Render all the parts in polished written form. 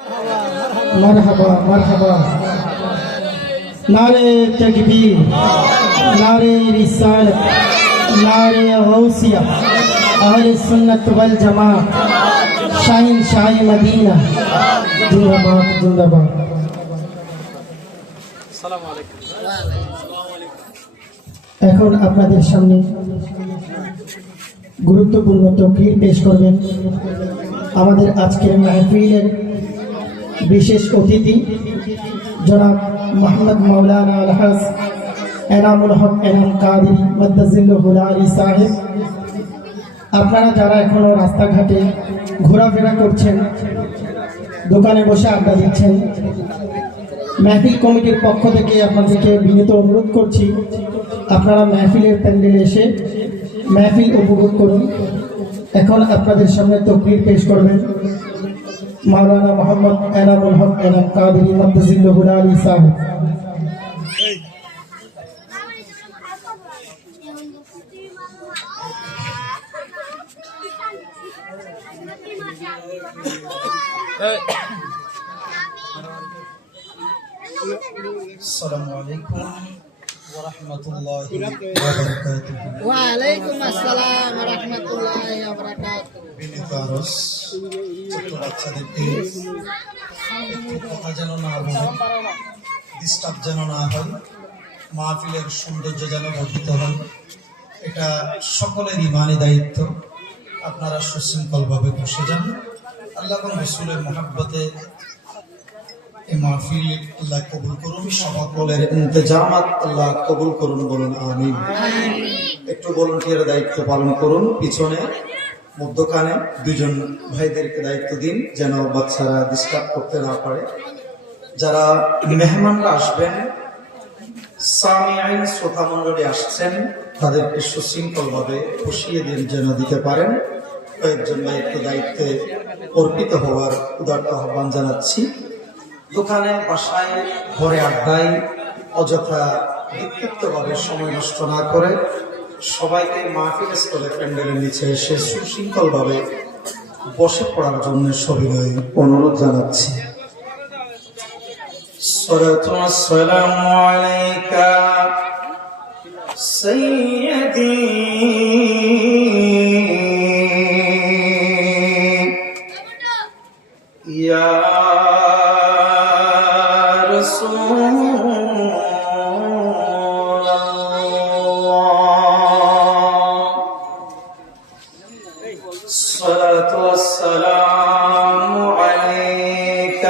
मरहबा मरहबा। नारे तकबीर, नारे रिसालत, नारे गौसिया, अहले सुन्नत वल जमात, शाहीन शाही मदीना, जिंदाबाद जिंदाबाद। এখন আপনাদের সামনে গুরুত্বপূর্ণ তকরীর পেশ করবেন আমাদের আজকের মাহফিলের বিশেষ অতিথি জনাব মোহাম্মদ মাওলানা আলহাজ এনামুল হক এনাম কাদরি মাদ্দাজিল্লাহুল আলী সাহেব। আপনারা যারা এখনো রাস্তাঘাটে ঘোরাফেরা করছেন, দোকানে বসে আড্ডা দিচ্ছেন, মাহফিল কমিটির পক্ষ থেকে আপনাদেরকে বিনীত অনুরোধ করছি আপনারা মাহফিলের প্যান্ডেলে এসে মাহফিল উপভোগ করুন। এখন আপনাদের সামনে তকরীর পেশ করবেন মাওলানা মোহাম্মদ এনামুল হক এনাম কাদরি মাদ্দাজিল্লাহুল আলী সাহেব। আসসালামু আলাইকুম ওয়া রাহমাতুল্লাহি ওয়া বারাকাতুহু। ওয়া আলাইকুম আসসালাম ওয়া রাহমাতুল্লাহি ওয়া বারাকাতুহু। বিনীত আরজ ছোট বাচ্চাদেরকে একটু কথা যেন না বলে, ডিস্টার্ব যেন না হয়, মাহফিলের সৌন্দর্য যেন বর্ধিত হয়, এটা সকলের ইমানি দায়িত্ব। আপনারা সুশৃঙ্খলভাবে বসে যান। আল্লাহ এবং রাসূলের মহব্বতে এই মাহফিল আল্লাহ কবুল করুন, সকলের ইন্তজামাত আল্লাহ কবুল করুন, বলুন আমিন। একটু ভলান্টিয়ারের দায়িত্ব পালন করুন। পিছনে মধ্যখানে দুজন ভাইদেরকে দায়িত্ব দিন যেন বাচ্চারা ডিস্টার্ব করতে না পারে। যারা মেহমানরা আসবেন, সামিআইন শ্রোতা মণ্ডলী আসছেন, তাদেরকে সুশৃঙ্খলভাবে বসিয়ে দিন যেন দিতে পারেন। কয়েকজন ভাইকে দায়িত্বে অর্পিত হওয়ার উদারত আহ্বান জানাচ্ছি। দোকানে, বাসায়, ঘরে আড্ডায় অযথা বিক্ষিপ্তভাবে সময় নষ্ট না করে সবাইকে মাহফিল স্থলে প্যান্ডেলের নিচে এসে সুশৃঙ্খলভাবে বসে পড়ার জন্য সবিনয় অনুরোধ জানাচ্ছি। সালাতু ওয়াসসালামু আলাইকা সাইয়্যিদি ইয়া الصلاة والسلام عليك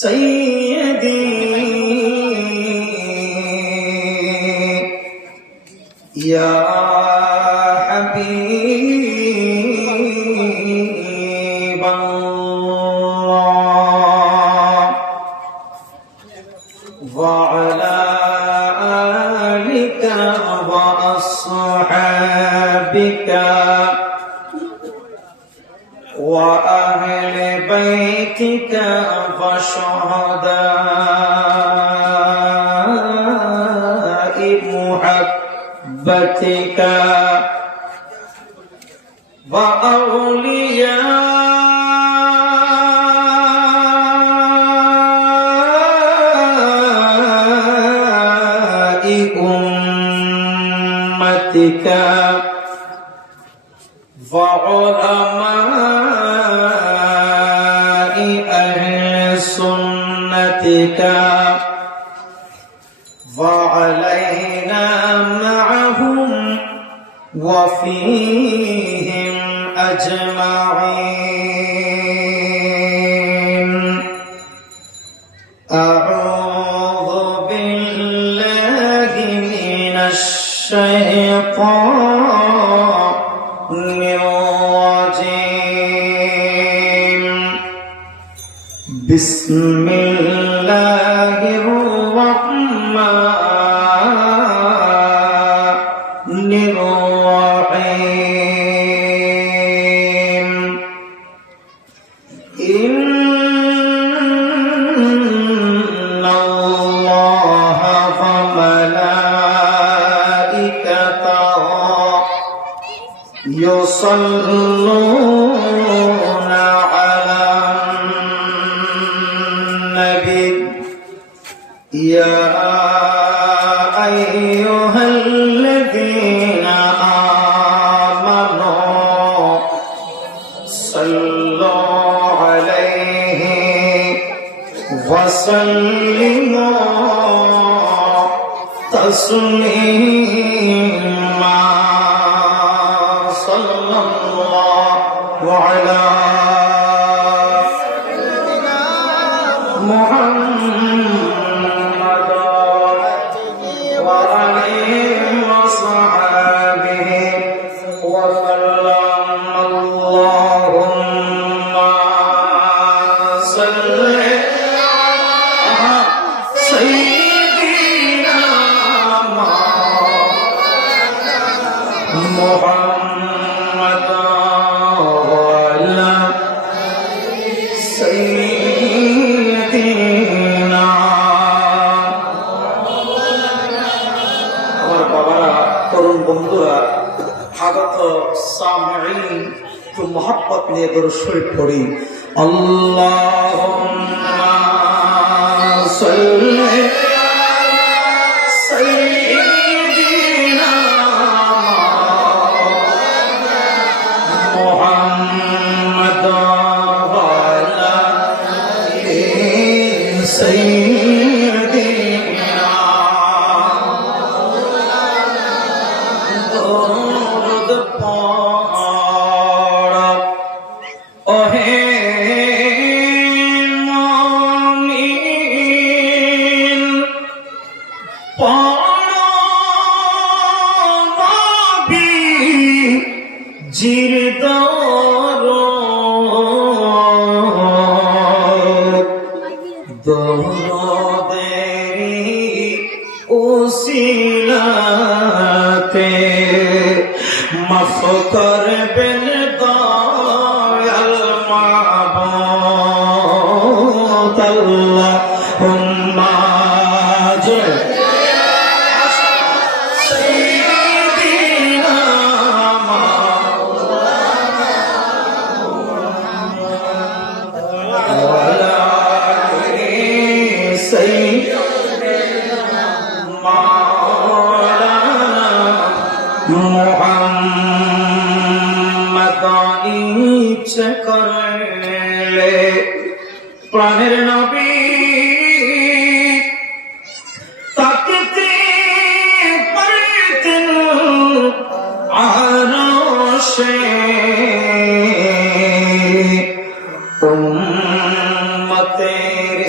سيدي يا حبيب الله وعلى آلك وأصحابك وأهل بيتك وشهداء محبتك وأولياء أمتك وعلماء أهل سنتك وعلينا معهم وفيهم أجمعين. أعوذ بالله من الشيطان الرجيم. بسم الله الرحمن الرحيم. إن الله وملائكته يصلون على صلوا عليه وسلموا تسليما صلى الله على محمد وآله وصحبه وسلم اللهم صل على سيدنا محمد وعلى سيدنا আমার বাবারা তরুণ বন্ধুরা আগত সামঈন একটু মহব্বত নিয়ে দরুদ শরীফ পড়ি আল্লাহুম্মা সাল্লি সাইয়্যিদিনা মুহাম্মাদ ওয়া আলা আলি সাইয়্যিদিনা দরুদ পড় ওহে মুমিন পড় নবী জির দরদেরি উসিলাতে মাফ করবেন দয়াল মাবুদ আল্লাহুম্মা সাইয়্যিদিনা ওয়ালা আলি সাইয়্যিদিনা মাওলানা মুহাম্মদ ইচ্ছে করলে প্রাণের নবী তাকিতে পারতেন আরশে উম্মতের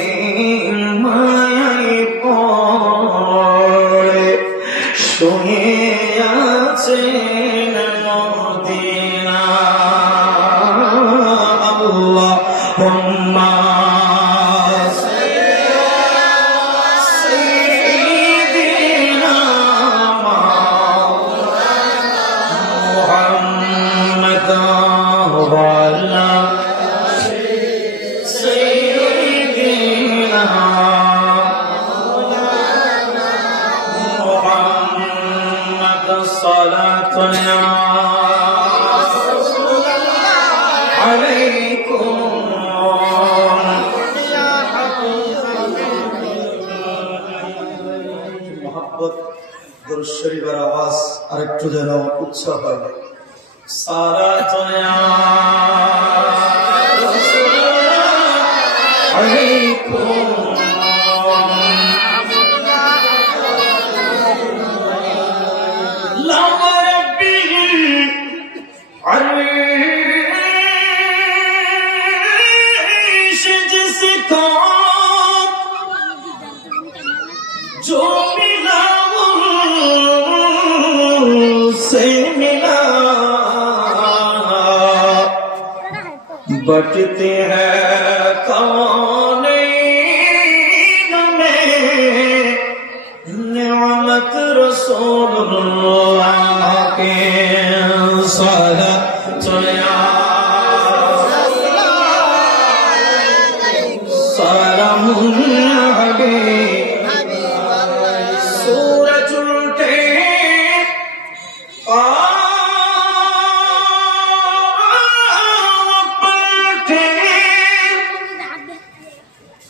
মায়ায় পড়ে শুয়ে আছেন মদিনা আল্লাহুম্মা সাইয়্যিদিনা মুহাম্মাদ ওয়া আলা سيدنا محمد صلاة عليكم محبت درود শরীফের আওয়াজ আরেকটু যেন উচ্চ হয় সালাত عليكم لا ربي عرش جسكو جو ملا سے ملا بٹتے ہیں کونین میں نعمت رسول اللہ کے صلاۃ سلام علیہ سورج الٹے پلٹے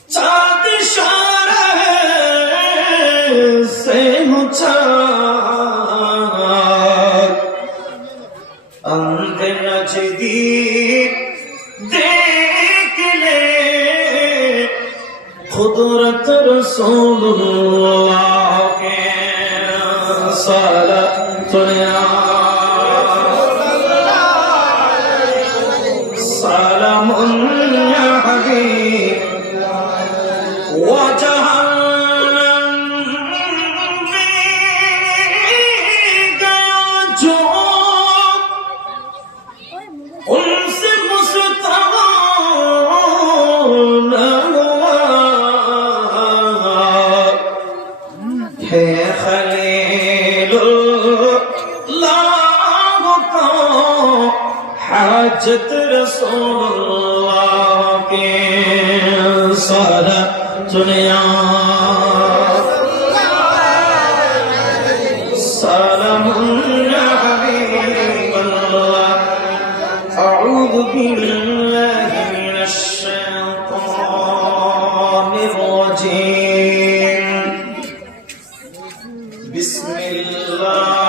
چاند اشارہ سے چاند اندھے نجدی دے खुदरत रसूलुल्लाह के सलात सलामुन या हबीब हाजत रसूलुल्लाह के सलात सलामुन या हबीबल्लाह अऊज़ु बिल्लाहि मिनश शैतानिर रजीम बिस्मिल्लाहिर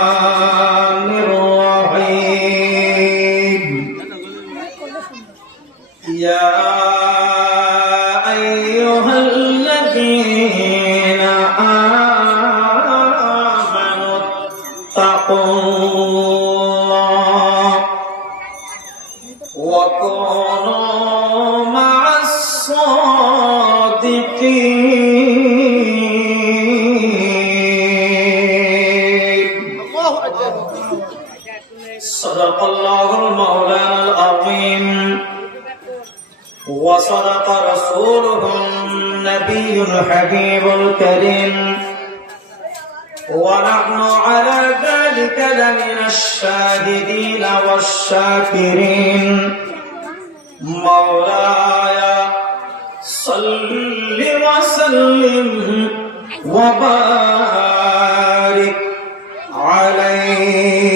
रहमानिर रहीम या अय्युहल्लज़ीना आमनु तक़ुल्लाह व कूनू मअस सादिक़ीन सदक़ल्लाहुल मौलानाल अज़ीम وصدق رسوله النبي الحبيب الكريم ونحن على ذلك لمن الشاهدين والشاكرين مولاي صل وسلم وبارك عليه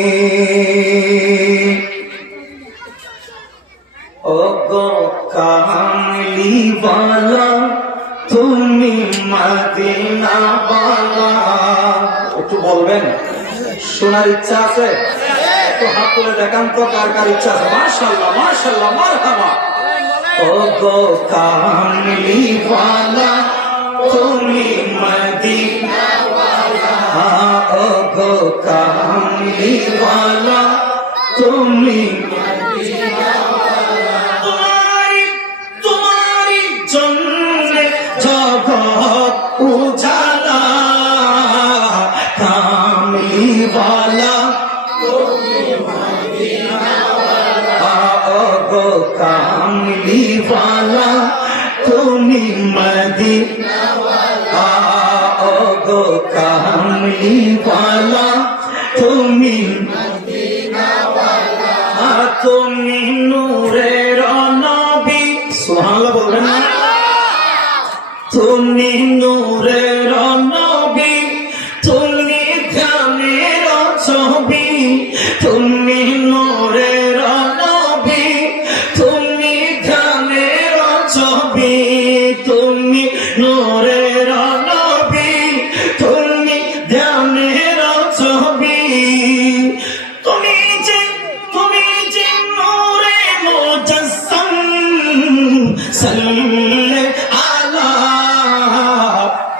ओगो कामली वाला তুমি মদিনা वाला একটু বলবেন শোনার ইচ্ছা আছে একটু হাত তুলে দেখান তো কার কার ইচ্ছা আছে মাশাআল্লাহ মাশাআল্লাহ মারহাবা ওগো কামলি वाला তুমি মদিনা वाला ওগো কামলি वाला তুমি उजाला कामली वाला गो कामली वाला तुम्ही मदीना वाला गो कामली वाला तुम्ही मदीना वाला तुम्ही नूरेर नबी सुभानाल्लाह बोलবেন না তুমি নূরের নবী তুমি ধ্যানের ছবি তুমি নূরের নবী তুমি ধ্যানের ছবি তুমি নূরের নবী তুমি ধ্যানের ছবি তুমি যে নূরে মুজাসসাম সাল্লে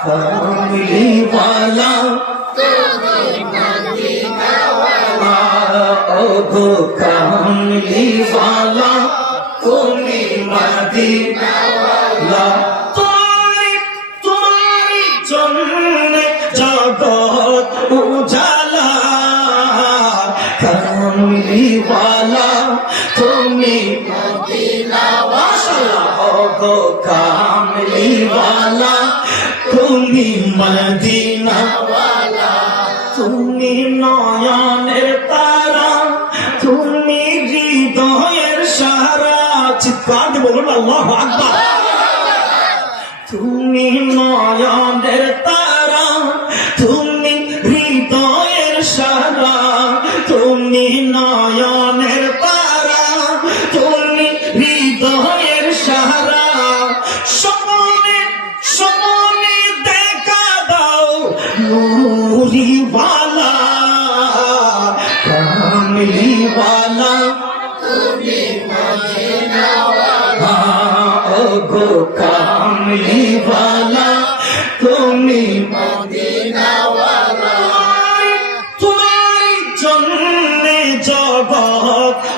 कामली वाला ओगो कामली वाला तुम्ही मदीना वाला तुम्हारी जन्नत जगत उजाला कामली वाला तुम्ही मदीना वाला ओगो कामली वाला তুমি মদিনা वाला তুমি নয়নের তারা তুমি হৃদয়ের সারা চিৎকার দিয়ে বলুন আল্লাহু আকবার তুমি নয়নের তারা তুমি হৃদয়ের সারা তুমি নয়নের তারা তুমি হৃদয়ের সারা नूरी वाला कामली वाला तुम्ही मदीना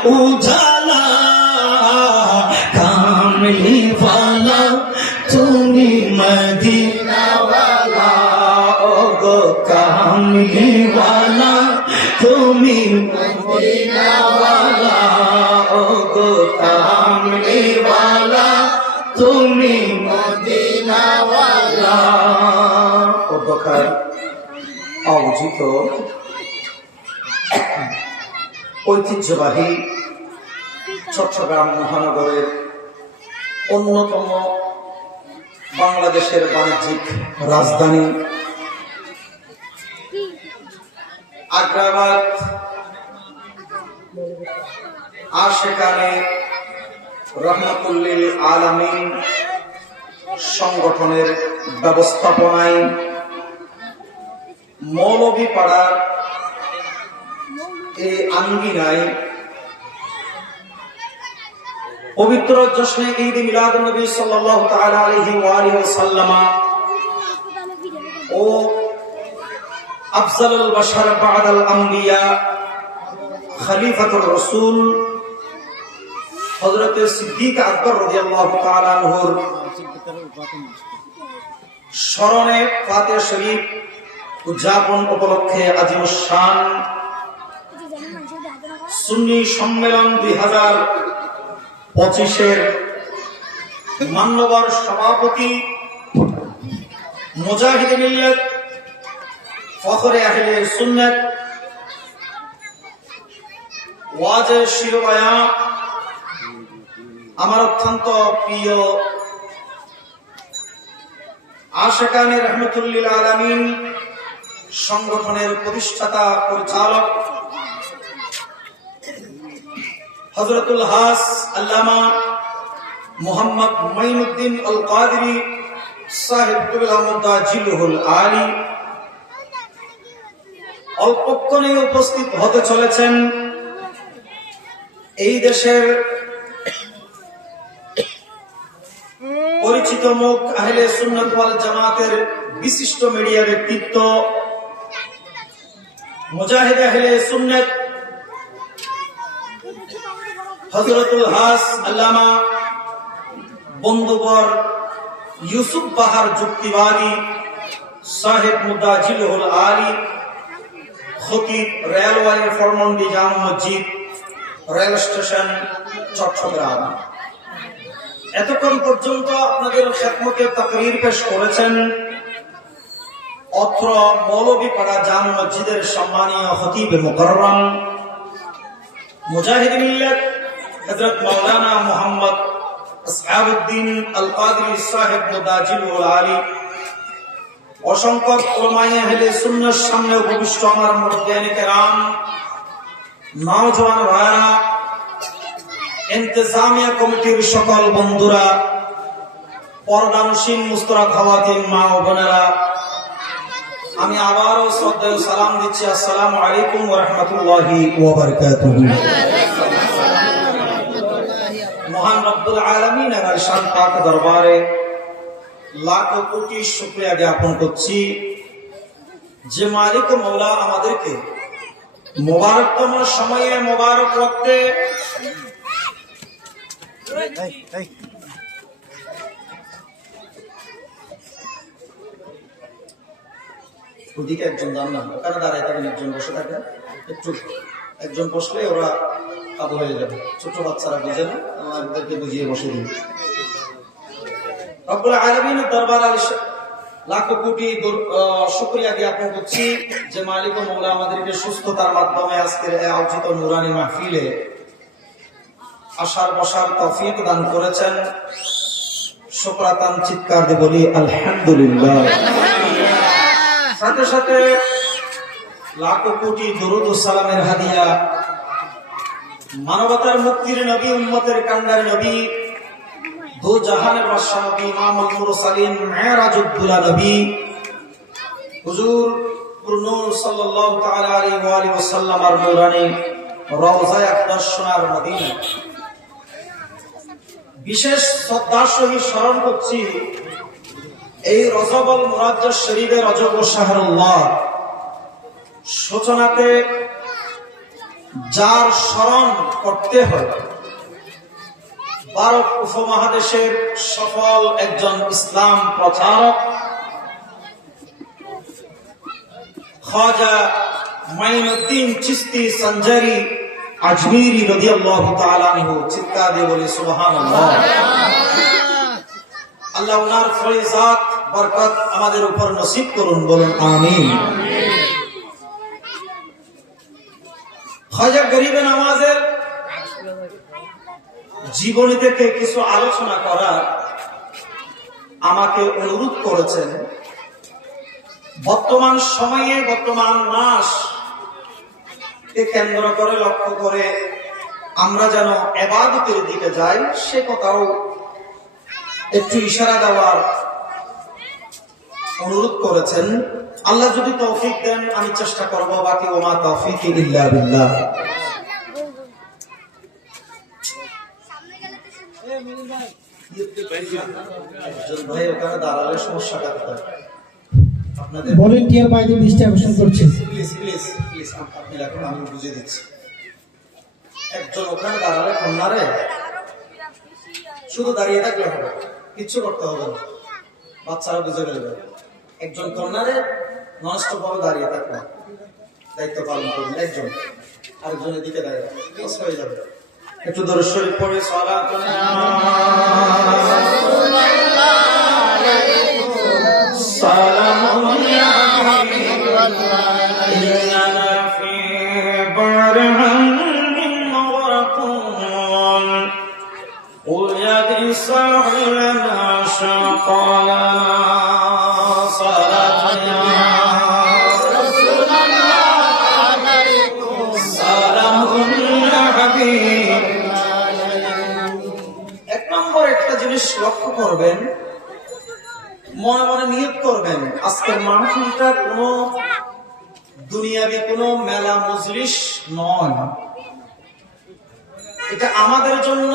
উজালা কামলি ওয়ালা তুমি মদিনা ওয়ালা ও গো কামলি ওয়ালা তুমি মদিনা ওয়ালা ও গো কামলি ওয়ালা তুমি মদিনা ওয়ালা অধ্যক্ষায় আয়োজিত ঐতিহ্যবাহী চট্টগ্রাম মহানগরের অন্যতম বাংলাদেশের বাণিজ্যিক রাজধানী আগ্রাবাদ আশেকানে রহমতুল্লিল আলামিন সংগঠনের ব্যবস্থাপনায় মৌলভীপাড়ার এই আঙ্গিনায় পবিত্র জশ্নে ঈদ মিলাদুন নবী সাল্লাল্লাহু তাআলা আলাইহি ওয়া আলিহি ওয়াসাল্লাম ও আফজালুল বাশার বা'দাল আম্বিয়া খলিফাতুর রাসূল হযরত সিদ্দিক আকবর রাদিয়াল্লাহু তাআলা আনহুর স্মরণে ফাতিহা শরীফ উদযাপন উপলক্ষে আজিমুস শান সুন্নি সম্মেলন 2025 মান্যবর সভাপতি মুজাহিদ মিল্লাত ফখরে আহলে সুন্নাত ওয়াজে শিরোবায়া আমার অত্যন্ত প্রিয় আশেকানে রহমতুল্লিল আলামিন সংগঠনের প্রতিষ্ঠাতা পরিচালক হযরতুল হাস আল্লামা মুহাম্মদ মাইনুদ্দিন আল কাদরি সাহেব কিবলা মুদাজিলুল আলী অল্পক্ষণে উপস্থিত হতে চলেছেন এই দেশের পরিচিত মুখ আহলে সুন্নাত ওয়াল জামাতের বিশিষ্ট মিডিয়া ব্যক্তিত্ব মুজাহিদ আহলে সুন্নাত হযরতুল হাস আল্লামা বন্ধুবর ইউসুফ বাহার যুক্তিবাদী সাহেব মুদাজিলুল আলী খতিব রেলওয়ে ফরমন্ডি জামে মসজিদ রেল স্টেশন চট্টগ্রাম এতক্ষণ পর্যন্ত আপনাদের খেদমতে তাকরীর পেশ করেছেন অত্র মৌলভীপাড়া জামে মসজিদের সম্মানীয় খতিব মুকররম মুজাহিদ মিল্লাত হযরত মাওলানা মুহাম্মদ আসহাবউদ্দিন আল কাদরি সাহেব মুদাজিলুল আলী অসংখ্য উলামায়ে আহলে সুন্নাহর সামনে উপবিষ্ট আমার মুরব্বিয়ানে কেরাম নওজওয়ান ভাইরা ইন্তেজামিয়া কমিটির সকল বন্ধুরা পর্দানসীন মুস্তরা খাওয়াতিন মা ও বোনেরা আমি আবারও শ্রদ্ধেয় সালাম দিচ্ছি আসসালামু আলাইকুম ওয়া রাহমাতুল্লাহি ওয়া বারাকাতুহু মহান রব্বুল আলামিনের শান পাক দরবারে লাখ কোটি শুকরিয়া জ্ঞাপন করছি যে মালিক মওলা আমাদেরকে মুবারকতম সময়ে মুবারক ওয়াক্তে ওদিকে একজন দান না ওখানে দাঁড়ায় থাকেন একজন বসে থাকেন একটু একজন বসলে ওরা কাবু হয়ে যাবে ছোট বাচ্চারা বুঝে না আমাদেরকে বুঝিয়ে বসে দিন রব্বুল আলামিনের দরবারে লাখ কোটি শুকরিয়া জ্ঞাপন করছি যে মালিক ও মওলা আমাদেরকে সুস্থতার মাধ্যমে আজকের এই আয়োজিত নুরানি মাহফিলে আসার বসার তৌফিক দান করেছেন শুকরাতান চিৎকার দিয়ে বলি আলহামদুলিল্লাহ সাথে সাথে লাখ কোটি দরুদ ও সালামের হাদিয়া মানবতার মুক্তির নবী উম্মতের কান্ডার নবী দো জাহানের বাদশা নবী ইমামুল মুরসালিন মেরাজুদ দুলা নবী হুজুর নূর সাল্লাল্লাহু তাআলা আলাইহি ওয়া আলিহি ওয়াসাল্লামের নূরানি রওজায়ে আকদাস সোনার মদিনা বিশেষ শ্রদ্ধার সহিত স্মরণ করছি এই রজবুল মুরাজ্জাস শরীফের রজব ও শাহরুল্লাহ সূচনাতে যার স্মরণ করতে হয়, ভারত উপমহাদেশের সফল একজন ইসলাম প্রচারক খাজা মাইনুদ্দিন চিশতি সঞ্জারি আজমিরি রাদিয়াল্লাহু তাআলা আনহু। চিৎকার দিয়ে বলি সুবহানাল্লাহ। আল্লাহ ওনার ফয়জাত বরকত আমাদের উপর নসিব করুন, বলুন আমিন। খাজা গরিবে নামাজের জীবনী থেকে কিছু আলোচনা করার আমাকে অনুরোধ করেছেন। বর্তমান সময়ে, বর্তমান মাস কে কেন্দ্র করে লক্ষ্য করে আমরা যেন ইবাদতের দিকে যাই, সে কথাও একটু ইশারা দেওয়ার অনুরোধ করেছেন। আল্লাহ যদি তৌফিক দেন আমি চেষ্টা করব, বাকি ওমা তৌফিক ইল্লা বিল্লাহ। ভাই ওখানে দাঁড়ালে সমস্যাটা কোথায়? আপনাদের ভলেন্টিয়ার ভাইদের দৃষ্টি আকর্ষণ করছে। প্লিজ প্লিজ প্লিজ আপনি রাখুন, আমি বুঝিয়ে দিচ্ছি। একজন ওখানে দাঁড়ালে কন্যারে শুধু দাঁড়িয়ে থাকলে হবে, কিচ্ছু করতে হবে না, বাচ্চারা বুঝে ফেলবে। একজন কন্যারে ননস্টপ ভাবে দাঁড়িয়ে থাকবে, দায়িত্ব পালন করবেন। একজন আরেকজনের দিকে দাঁড়িয়ে হয়ে যাবে। একটু দরুদ শরীফ পড়ে সালাত লক্ষ্য করবেন, মনে মনে নিয়ত করবেন, আজকের মাহফিলটা কোন দুনিয়াবি কোন মেলা মজলিস নয়, এটা আমাদের জন্য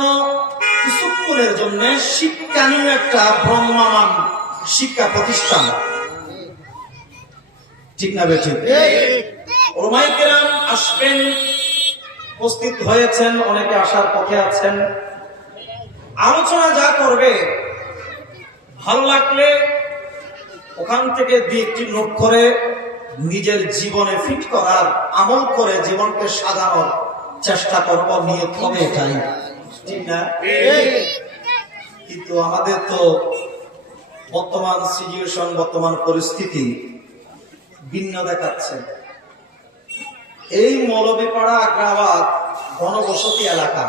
কিছুক্ষণের জন্য শিক্ষানীয় একটা ব্রহ্মমান শিক্ষা প্রতিষ্ঠান। ঠিক না বেঠিক? ওলামায়ে কেরাম আসবেন, উপস্থিত হয়েছেন, অনেকে আসার পথে আছেন। আলোচনা যা করবে ভালো লাগলে ওখান থেকে দুই একটি নোট করে নিজের জীবনে ফিট করার, আমল করে জীবনকে সাজানোর চেষ্টা করব, নিয়ত হবে এটাই। ঠিক না? কিন্তু আমাদের তো বর্তমান সিচুয়েশন, বর্তমান পরিস্থিতি ভিন্ন দেখাচ্ছে। এই মৌলভীপাড়া আগ্রাবাদ ঘনবসতি এলাকা,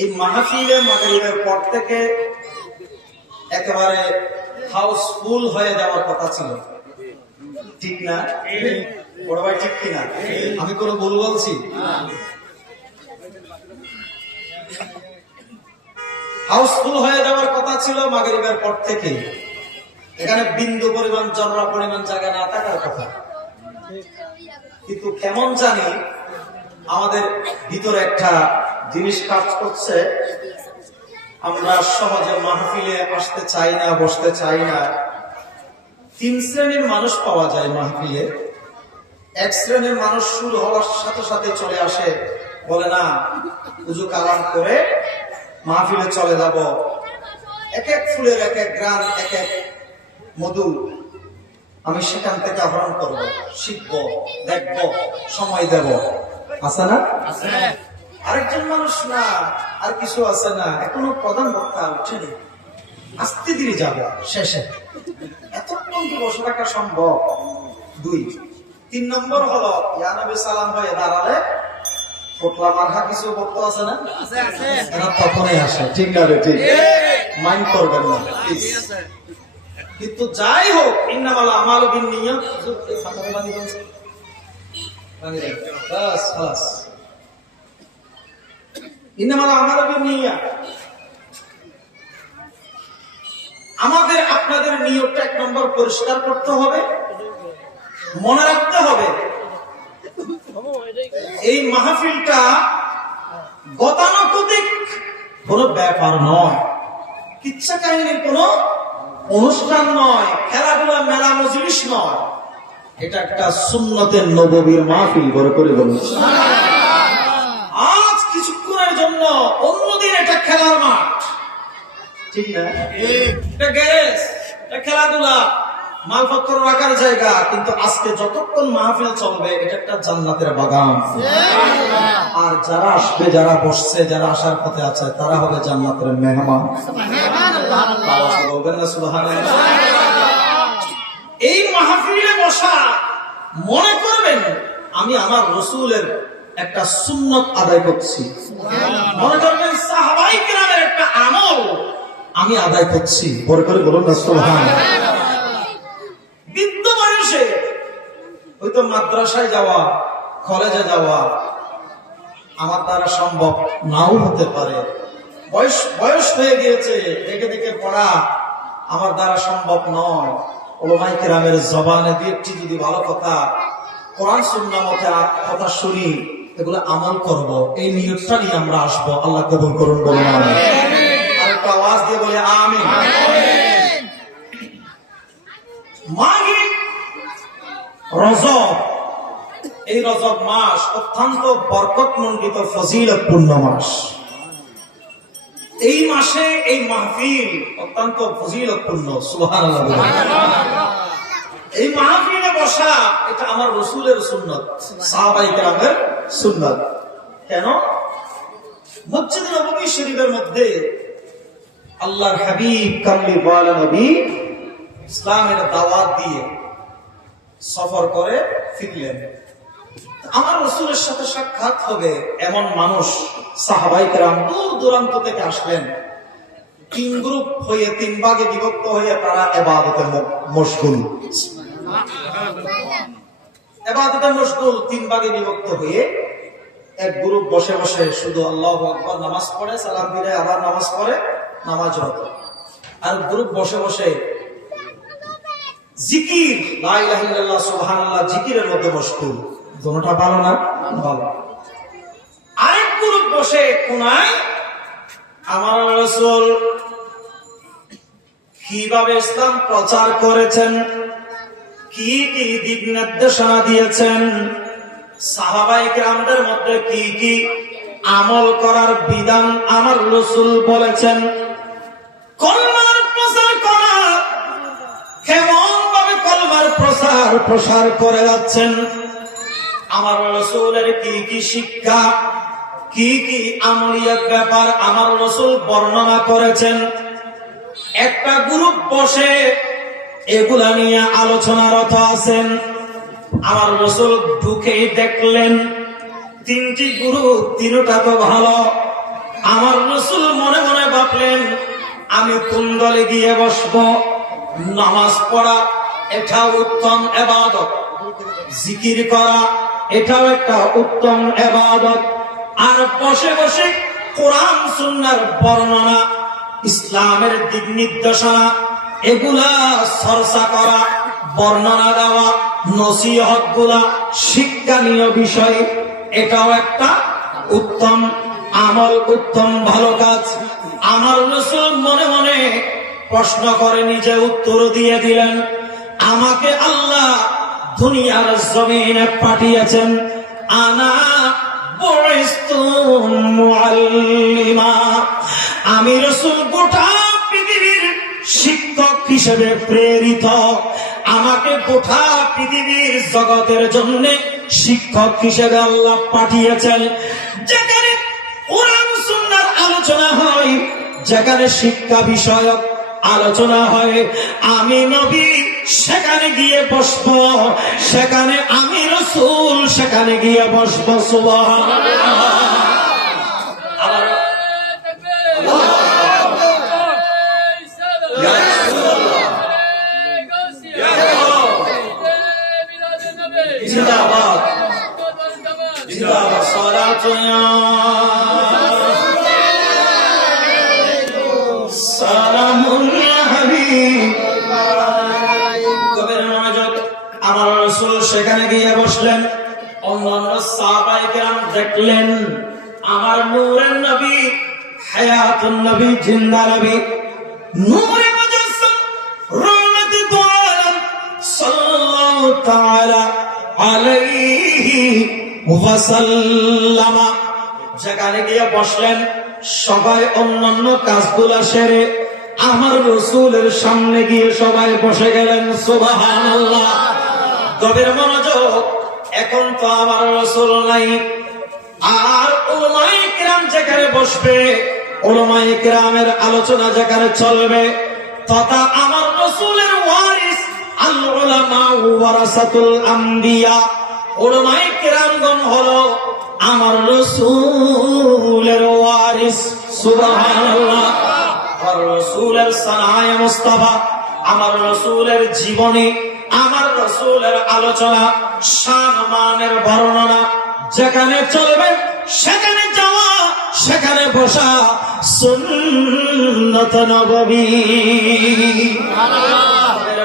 এই মাহফিলে মাগরিবের পর থেকে একেবারে হাউসফুল হয়ে যাওয়ার কথা ছিল। ঠিক না বড় ভাই? ঠিক কিনা? আমি কোনো ভুল বলছি? হাউসফুল হয়ে যাওয়ার কথা ছিল মাগরিবের পর থেকে। এখানে বিন্দু পরিমাণ, জররা পরিমাণ জায়গা না থাকার কথা। কিন্তু কেমন জানি আমাদের ভিতরে একটা জিনিস কাজ করছে, আমরা সহজে মাহফিলে আসতে চাই না, বসতে চাই না। তিন শ্রেণীর মানুষ পাওয়া যায় মাহফিলে। এক শ্রেণীর মানুষ শুরু হওয়ার সাথে সাথে চলে আসে, বলে না উজু কালাম করে মাহফিলে চলে যাব, এক এক ফুলের এক এক গ্রাম, এক এক মধু আমি সেখান থেকে আহরণ করবো, শিখবো, দেখবো, সময় দেব। আছে না? আরেকজন মানুষ না, আর কিছু আছে না, এখনো প্রধান বক্তা উঠেনি, আস্তে ধীরে যাবো, শেষে এতক্ষণ কি বসে থাকা সম্ভব? দুই। তিন নম্বর হলো ইয়া নবী সালাম হয়ে দাঁড়ালে ফোটলা মার্কা কিছু বক্তা আছে না, এরা তখনই আসে। ঠিক না? ঠিক, মাইন্ড করবেন না প্লিজ। কিন্তু যাই হোক, ইন্নামাল আমালু বিন্নিয়াত, বাস বাস, ইন্নামাল আমালু বিন্নিয়াত। আমাদের আপনাদের নিয়তটা এক নম্বর পরিষ্কার করতে হবে, মনে রাখতে হবে এই মাহফিলটা গতানুগতিক কোন ব্যাপার নয়, কিচ্ছা কাহিনীর কোন অনুষ্ঠান নয়, খেলাধুলা মেলা মজলিস নয়। এটা একটা সুন্নতের নববীর মাহফিল করে বলুন। আজ কিছুক্ষণের জন্য, অন্যদিন এটা খেলার মাঠ, ঠিক না? এটা গ্যারেজ, এটা খেলাধুলা, মালপত্র রাখার জায়গা, কিন্তু আজকে যতক্ষণ মাহফিল চলবে এটা একটা জান্নাতের বাগান। আর যারা আসবে, যারা বসছে, যারা আসার পথে আছে, তারা হবে জান্নাতের মেহমান। বলবেন না সুবহানাল্লাহ? এই মাহফিলে বসা, মনে করবেন আমি আমার রাসূলের একটা সুন্নত আদায় করছি, মনে করবেন সাহাবায়ে কেরামের একটা আমল আমি আদায় করছি। পরে করে বলুন না সুবহানাল্লাহ। বৃদ্ধ বয়সে হয়তো মাদ্রাসায় যাওয়া, কলেজে যাওয়া আমার দ্বারা সম্ভব নাও হতে পারে। বয়স হয়ে গিয়েছে, দেখে দেখে পড়া আমার দ্বারা সম্ভব নয়। উলামায়ে কেরামের জবানে দুটি যদি ভালো কথা, কোরআন সুন্নাহ মতে কথা শুনি, এগুলো আমল করব, এই নিয়তটা নিয়ে আমরা আসবো। আল্লাহ কবুল করুন, বলুন আমিন। আর একটা আওয়াজ দিয়ে বলে আমিন। মাহে রজব, এই রজব মাস অত্যন্ত বরকতমণ্ডিত, ফজিলতপূর্ণ মাস। এই মাসে এই মাহফিল অত্যন্ত ফজিলতপূর্ণ। সুবহানাল্লাহ। এই মাহফিলে বসা এটা আমার রাসূলের সুন্নাত, সাহাবায়ে কেরামের সুন্নাত। কেন? মসজিদ নববী শরীফের মধ্যে আল্লাহর হাবিব কামলিওয়ালা নবী ইসলামের দাওয়াত দিয়ে সফর করে ফিরলেন। আমার রাসূলের সাথে সাক্ষাৎ হবে এমন মানুষ, সাহাবায়ে কেরাম দূর দূরান্ত থেকে আসলেন। 3 গ্রুপ হয়ে, 3 ভাগে বিভক্ত হয়ে তারা ইবাদতে মশগুল। 3 ভাগে বিভক্ত হয়ে এক গ্রুপ বসে বসে শুধু আল্লাহু আকবার নামাজ পড়ে, সালাম ফিরে আবার নামাজ পড়ে, নামাজরত। আর গ্রুপ বসে বসে জিকির, লা ইলাহা ইল্লাল্লাহ, সুবহানাল্লাহ, জিকিরের মধ্যে মশগুল। দুটোটা ভালো না? ভালো। আরেক গ্রুপ বসে কোনায় আমার রাসূল কিভাবে ইসলাম প্রচার করেছেন, কি কি দিক নির্দেশনা দিয়েছেন, সাহাবায়ে কেরামদের মধ্যে কি কি আমল করার বিধান আমার রাসূল বলেছেন, কলমার প্রচার করা, কেমন ভাবে কলমার প্রসার করে যাচ্ছেন, আমার রাসূলের কি কি শিক্ষা, কি কি আমলিয়াত ব্যাপার আমার রাসূল বর্ণনা করেছেন। একটা গ্রুপ বসে এগুলা নিয়ে আলোচনারত আছেন। আমার রাসূল ঢুকেই দেখলেন 3টি গ্রুপ, 3টা তো ভালো। আমার রাসূল মনে মনে ভাবলেন আমি কোন দলে গিয়ে বসবো। নামাজ পড়া এটা উত্তম ইবাদত, জিকির করা এটাও একটা উত্তম ইবাদত, আর বসে বসে কোরআন সুন্নাহর বর্ণনা, ইসলামের দিক নির্দেশনা এগুলা চর্চা করা, বর্ণনা দেওয়া, নসিহত গুলা, শিক্ষণীয় বিষয়, এটাও একটা উত্তম আমল, উত্তম ভালো কাজ। আমার রাসূল মনে মনে প্রশ্ন করে নিজে উত্তর দিয়ে দিলেন, আমাকে আল্লাহ দুনিয়ার জমিনে পাঠিয়েছেন, আনা বুইস্তু মুআল্লিমা, আমি রাসূল গোটা পৃথিবীর শিক্ষক হিসেবে প্রেরিত। আমাকে গোটা পৃথিবীর জগতের জন্য শিক্ষক হিসেবে আল্লাহ পাঠিয়েছেন। যেখানে কোরআন সুন্নাহর আলোচনা হয়, যেখানে শিক্ষা বিষয়ক আলোচনা হয়, আমি নবী সেখানে গিয়ে বসবো, সেখানে আমি রাসূল সেখানে গিয়ে বসবো। সুবহানাল্লাহ। জিন্দাবাদ, জিন্দাবাদ, সালাতু সালামুন ইয়া হাবিব। কবির মনোযোগ। আমার রাসূল সেখানে গিয়ে বসলেন। অন্যান্য সাহাবায়ে কেরাম দেখলেন আমার নূরের নবী, হায়াতুন নবী, জিন্দা নবী, নূরে মুজাসসাম, রাহমাতুল আলামিন সাল্লাল্লাহু তাআলা ওয়াসাল্লামা, যেখানে গিয়ে বসলেন সবাই অন্যান্য কাজগুলা সেরে আমার রাসূলের সামনে গিয়ে সবাই বসে গেলেন। সুবহানাল্লাহ। গভীর মনোযোগ। এখন তো আমার রাসূল নাই, আর উলামায়ে কিরাম যেখানে বসবে, উলামায়ে কিরামের আলোচনা যেখানে চলবে, তথা আমার রাসূলের ওয়ারিস আল উলামা ওয়ারাসাতুল আম্বিয়া, উলামায়ে কিরামগণ হলো আমার রাসূলের ওয়ারিস। সুবহানাল্লাহ। আমার রাসূলের সানায়ে মুস্তাফা, আমার রাসূলের জীবনী, আমার রাসূলের আলোচনা, শান মানের বর্ণনা যেখানে চলবে, সেখানে যাওয়া, সেখানে বসা সুন্নাত নববী।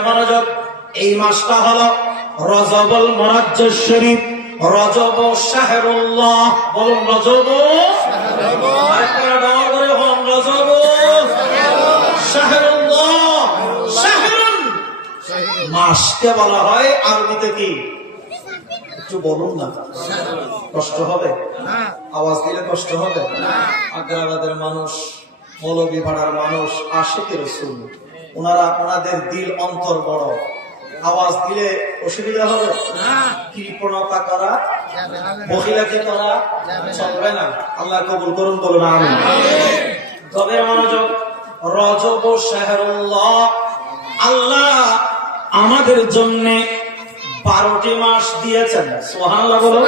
মনোযোগ। এই মাসটা হলো রজবুল মুরাজ্জাজ শরীফ, রজব শাহরুল্লাহ। বলুন রজব। আরেকটা দাওয়াত করে হন রজব শাহরুল্লাহ। শাহরুন মাসকে বলা হয় আরবিতে কি? একটু বলুন না, কষ্ট হবে? আওয়াজ দিলে কষ্ট হবে? আগ্রাবাদের মানুষ, মৌলভী পাড়ার মানুষ, আশিকে রাসূল, ওনাদের দিল অন্তর বড়, আওয়াজ দিলে অসুবিধা হবে? কৃপণতা করা, বখিলাতি করা চলবে না। আল্লাহ কবুল করুন, বলুন আমিন। তবে মনোযোগ। রজব শাহরুল্লাহ, আল্লাহ আমাদের জন্য 12টি মাস দিয়েছেন। সুবহানাল্লাহ বলো।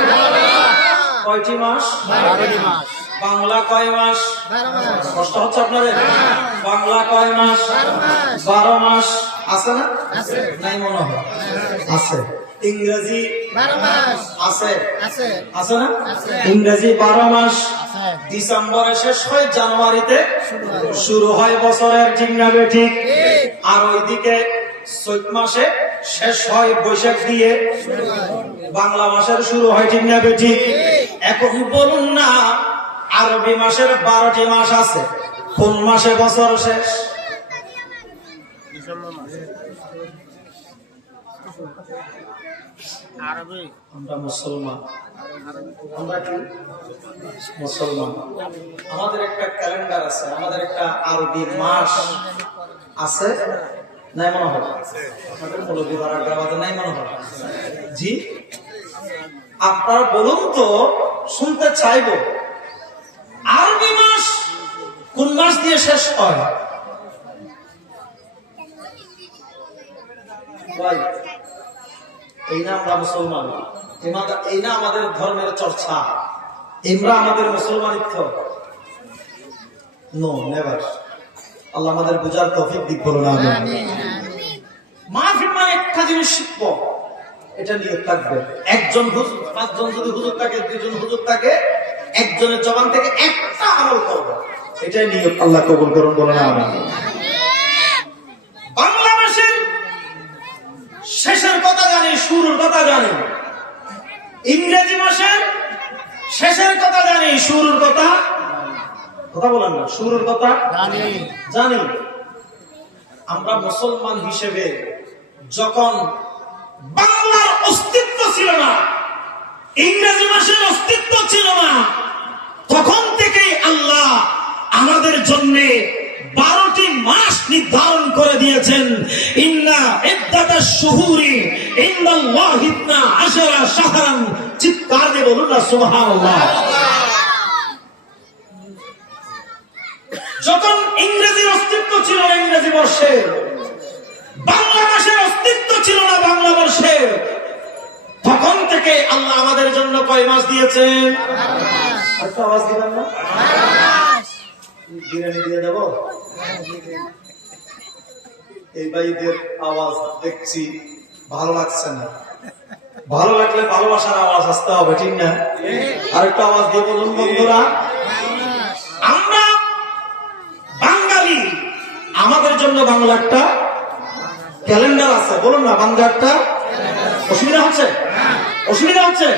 কয়টি মাস? 12টি মাস। বাংলা কয় মাস? 12 মাস। কষ্ট হচ্ছে আপনাদের? বাংলা কয় মাস? 12 মাস। আছে না? আছে। নাই মনে হয়? আছে। ইংরেজি 12 মাস। আছে। আছে। আছে না? আছে। ইংরেজি 12 মাস। আছে। ডিসেম্বরে শেষ হয়, জানুয়ারিতে শুরু হয় বছরের, ঠিক না বেঠিক? আর ওইদিকে চৈত মাসে শেষ হয় বৈশাখ দিয়ে, বাংলা মাসের শুরু হয়, ঠিক না বেঠিক? এখন বলুন না, আরবি মাসের 12টি মাস আছে, কোন মাসে বছর শেষ? আমরা মুসলমান, আমরা কি মুসলমান? আমাদের একটা ক্যালেন্ডার আছে, আমাদের একটা আরবি মাস আছে, নাই মনে হয়? আপনাদের মৌলভী পাড়ার গ্রামাতে নাই মনে হয়? জি, আপনারা বলুন তো, শুনতে চাইবো। আরবি মাস কোন মাস দিয়ে শেষ হয়? এই না আমরা মুসলমান, এই না আমাদের ধর্মের চর্চা, আমরা আমাদের মুসলমানিত্ব? No, never. আল্লাহ আমাদের বুঝার তৌফিক দিক, বলুন আমিন। মাহফিল মানে একটা জিনিস শিখবো, এটা নিয়ে থাকবে। একজন হুজুর, 5 জন যদি হুজুর থাকে, 2 জন হুজুর থাকে, একজনের জবান থেকে একটা আমল করবো, এটাই নিয়ে আল্লাহ কবুল করুন, বলুন আমিন। বাংলা মাসের শেষের কথা জানি, শুরুর কথা জানি। ইংরেজি মাসের শেষের কথা জানি, শুরুর কথা বলেন না, শুরুর কথা জানি। আমরা মুসলমান হিসেবে যখন বাংলার অস্তিত্ব ছিল না, ইংরেজি মাসের অস্তিত্ব ছিল না, তখন থেকেই আল্লাহ আমাদের জন্য 12টি মাস নির্ধারণ করে দিয়েছেন। ইন্না ইদ্দাতাশ শুহুরি ইনদাল্লাহি 12 শাহরান। চিৎকার দিয়ে বলুন না সুবহানাল্লাহ। যখন ইংরেজির অস্তিত্ব ছিল না ইংরেজি বর্ষের, বাংলা মাসের অস্তিত্ব ছিল না বাংলা বর্ষের, তখন থেকে আল্লাহ আমাদের জন্য কয় মাস দিয়েছেন? একটা আওয়াজ দিবেন না? বিরিয়ানি দিয়ে দেবো? এই ভাইদের আওয়াজ দেখছি ভালো লাগছে না, ভালো লাগলে ভালোবাসার আওয়াজ আসতে হবে, ঠিক না? আরেকটা আওয়াজ দিয়ে বলুন বন্ধুরা, আমরা বাঙালি, আমাদের জন্য বাংলা একটা ক্যালেন্ডার আছে, বলুন না, বাংলা একটা। অসুবিধা হচ্ছে? অসুবিধা হচ্ছে?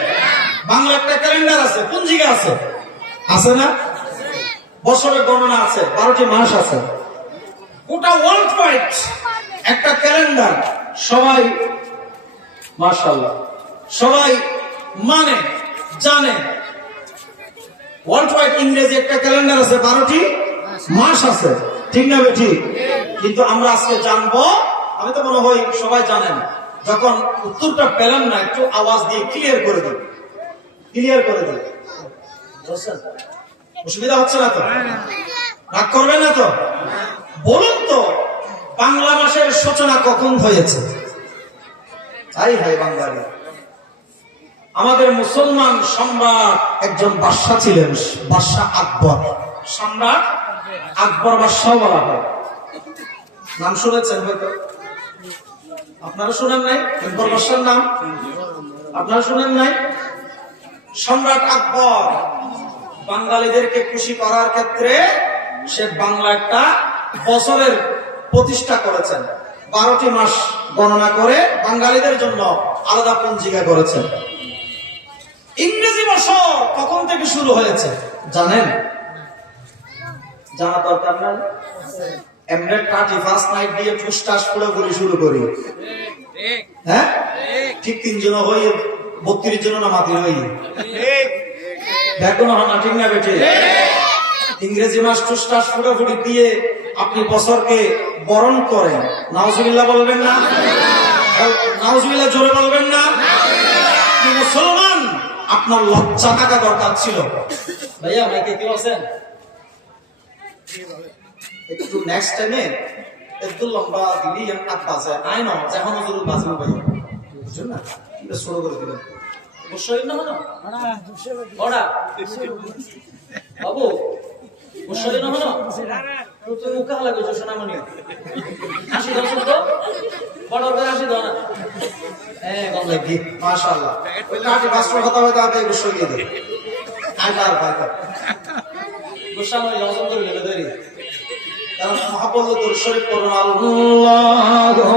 বাংলা একটা ক্যালেন্ডার আছে, পঞ্জিকা আছে, আছে না? বছরের গণনা আছে, 12টি মাস আছে, গোটা ওয়ার্ল্ড ওয়াইড একটা ক্যালেন্ডার। সবাই মাশাআল্লাহ, সবাই মানে জানে ওয়ার্ল্ড ওয়াইড ইংরেজি একটা ক্যালেন্ডার আছে, 12টি মাস আছে, ঠিক না বেঠি? কিন্তু আমরা আজকে জানবো, আমি তো মনে হয় সবাই জানেন, যখন উত্তরটা পেলাম না একটু আওয়াজ দিয়ে ক্লিয়ার করে দিন, ক্লিয়ার করে দিন। অসুবিধা হচ্ছে না তো? রাগ করবেন না তো? বলুন তো, বাংলা মাসের সূচনা কখন হয়েছে? তাই ভাই বাঙালি, আমাদের মুসলমান সম্রাট একজন বাদশা ছিলেন, বাদশা আকবর। সম্রাট আকবর বাদশাহ বলা হয়। নাম শুনেছেন হয়তো, আপনারা শুনেন নাই? আকবর বাদশার নাম আপনারা শুনেন নাই? সম্রাট আকবর বাঙালিদেরকে খুশি করার ক্ষেত্রে সে বাংলা একটা বছরের প্রতিষ্ঠা করেছেন, 12টি মাস গণনা করে বাঙালিদের জন্য আলাদা পঞ্জিকা করেছেন। ইংরেজি বছর কখন থেকে শুরু হয়েছে জানেন? জানা দরকার নাই? এমনি 31st নাইট দিয়ে ঠুসটাস পুরোপুরি শুরু করি, হ্যাঁ ঠিক 3 জন হই, 32 জন না মাতির হই, দেখো না না, ঠিক না বেটে? ইংরেজি মাস ঠুসটাস পুরোপুরি দিয়ে আপনি বছরকে বরণ করেন। নাউজুবিল্লাহ বলবেন না? নাউজুবিল্লাহ জোরে বলবেন না? কি মুসলমান, আপনার লজ্জা থাকা দরকার ছিল। ভাইয়া মাইকে কি বলছেন? একটু নেক্সট টাইমে একটু লম্বা দিলি বাজে আই ন যখন জরুর বাজে ভাইয়া, বুঝছেন না? এটা শুরু করে দিবেন অবশ্যই না হলো ওরা বাবু অবশ্যই না হলো তুমি মুখে হালা গেছো সোনামণি, হাসি দাও তো, বড় করে হাসি দাও না। হ্যাঁ কম লাগি মাশাআল্লাহ। ওই কাটি বাস্তব কথা হয়তো আপনি অবশ্যই দিয়ে দেন। আইতার ভাইতা গোসা নয় লজন করে গেলে দেরি, কারণ মহাপল্ল তোর শরীফ করুন আল্লাহুম্মা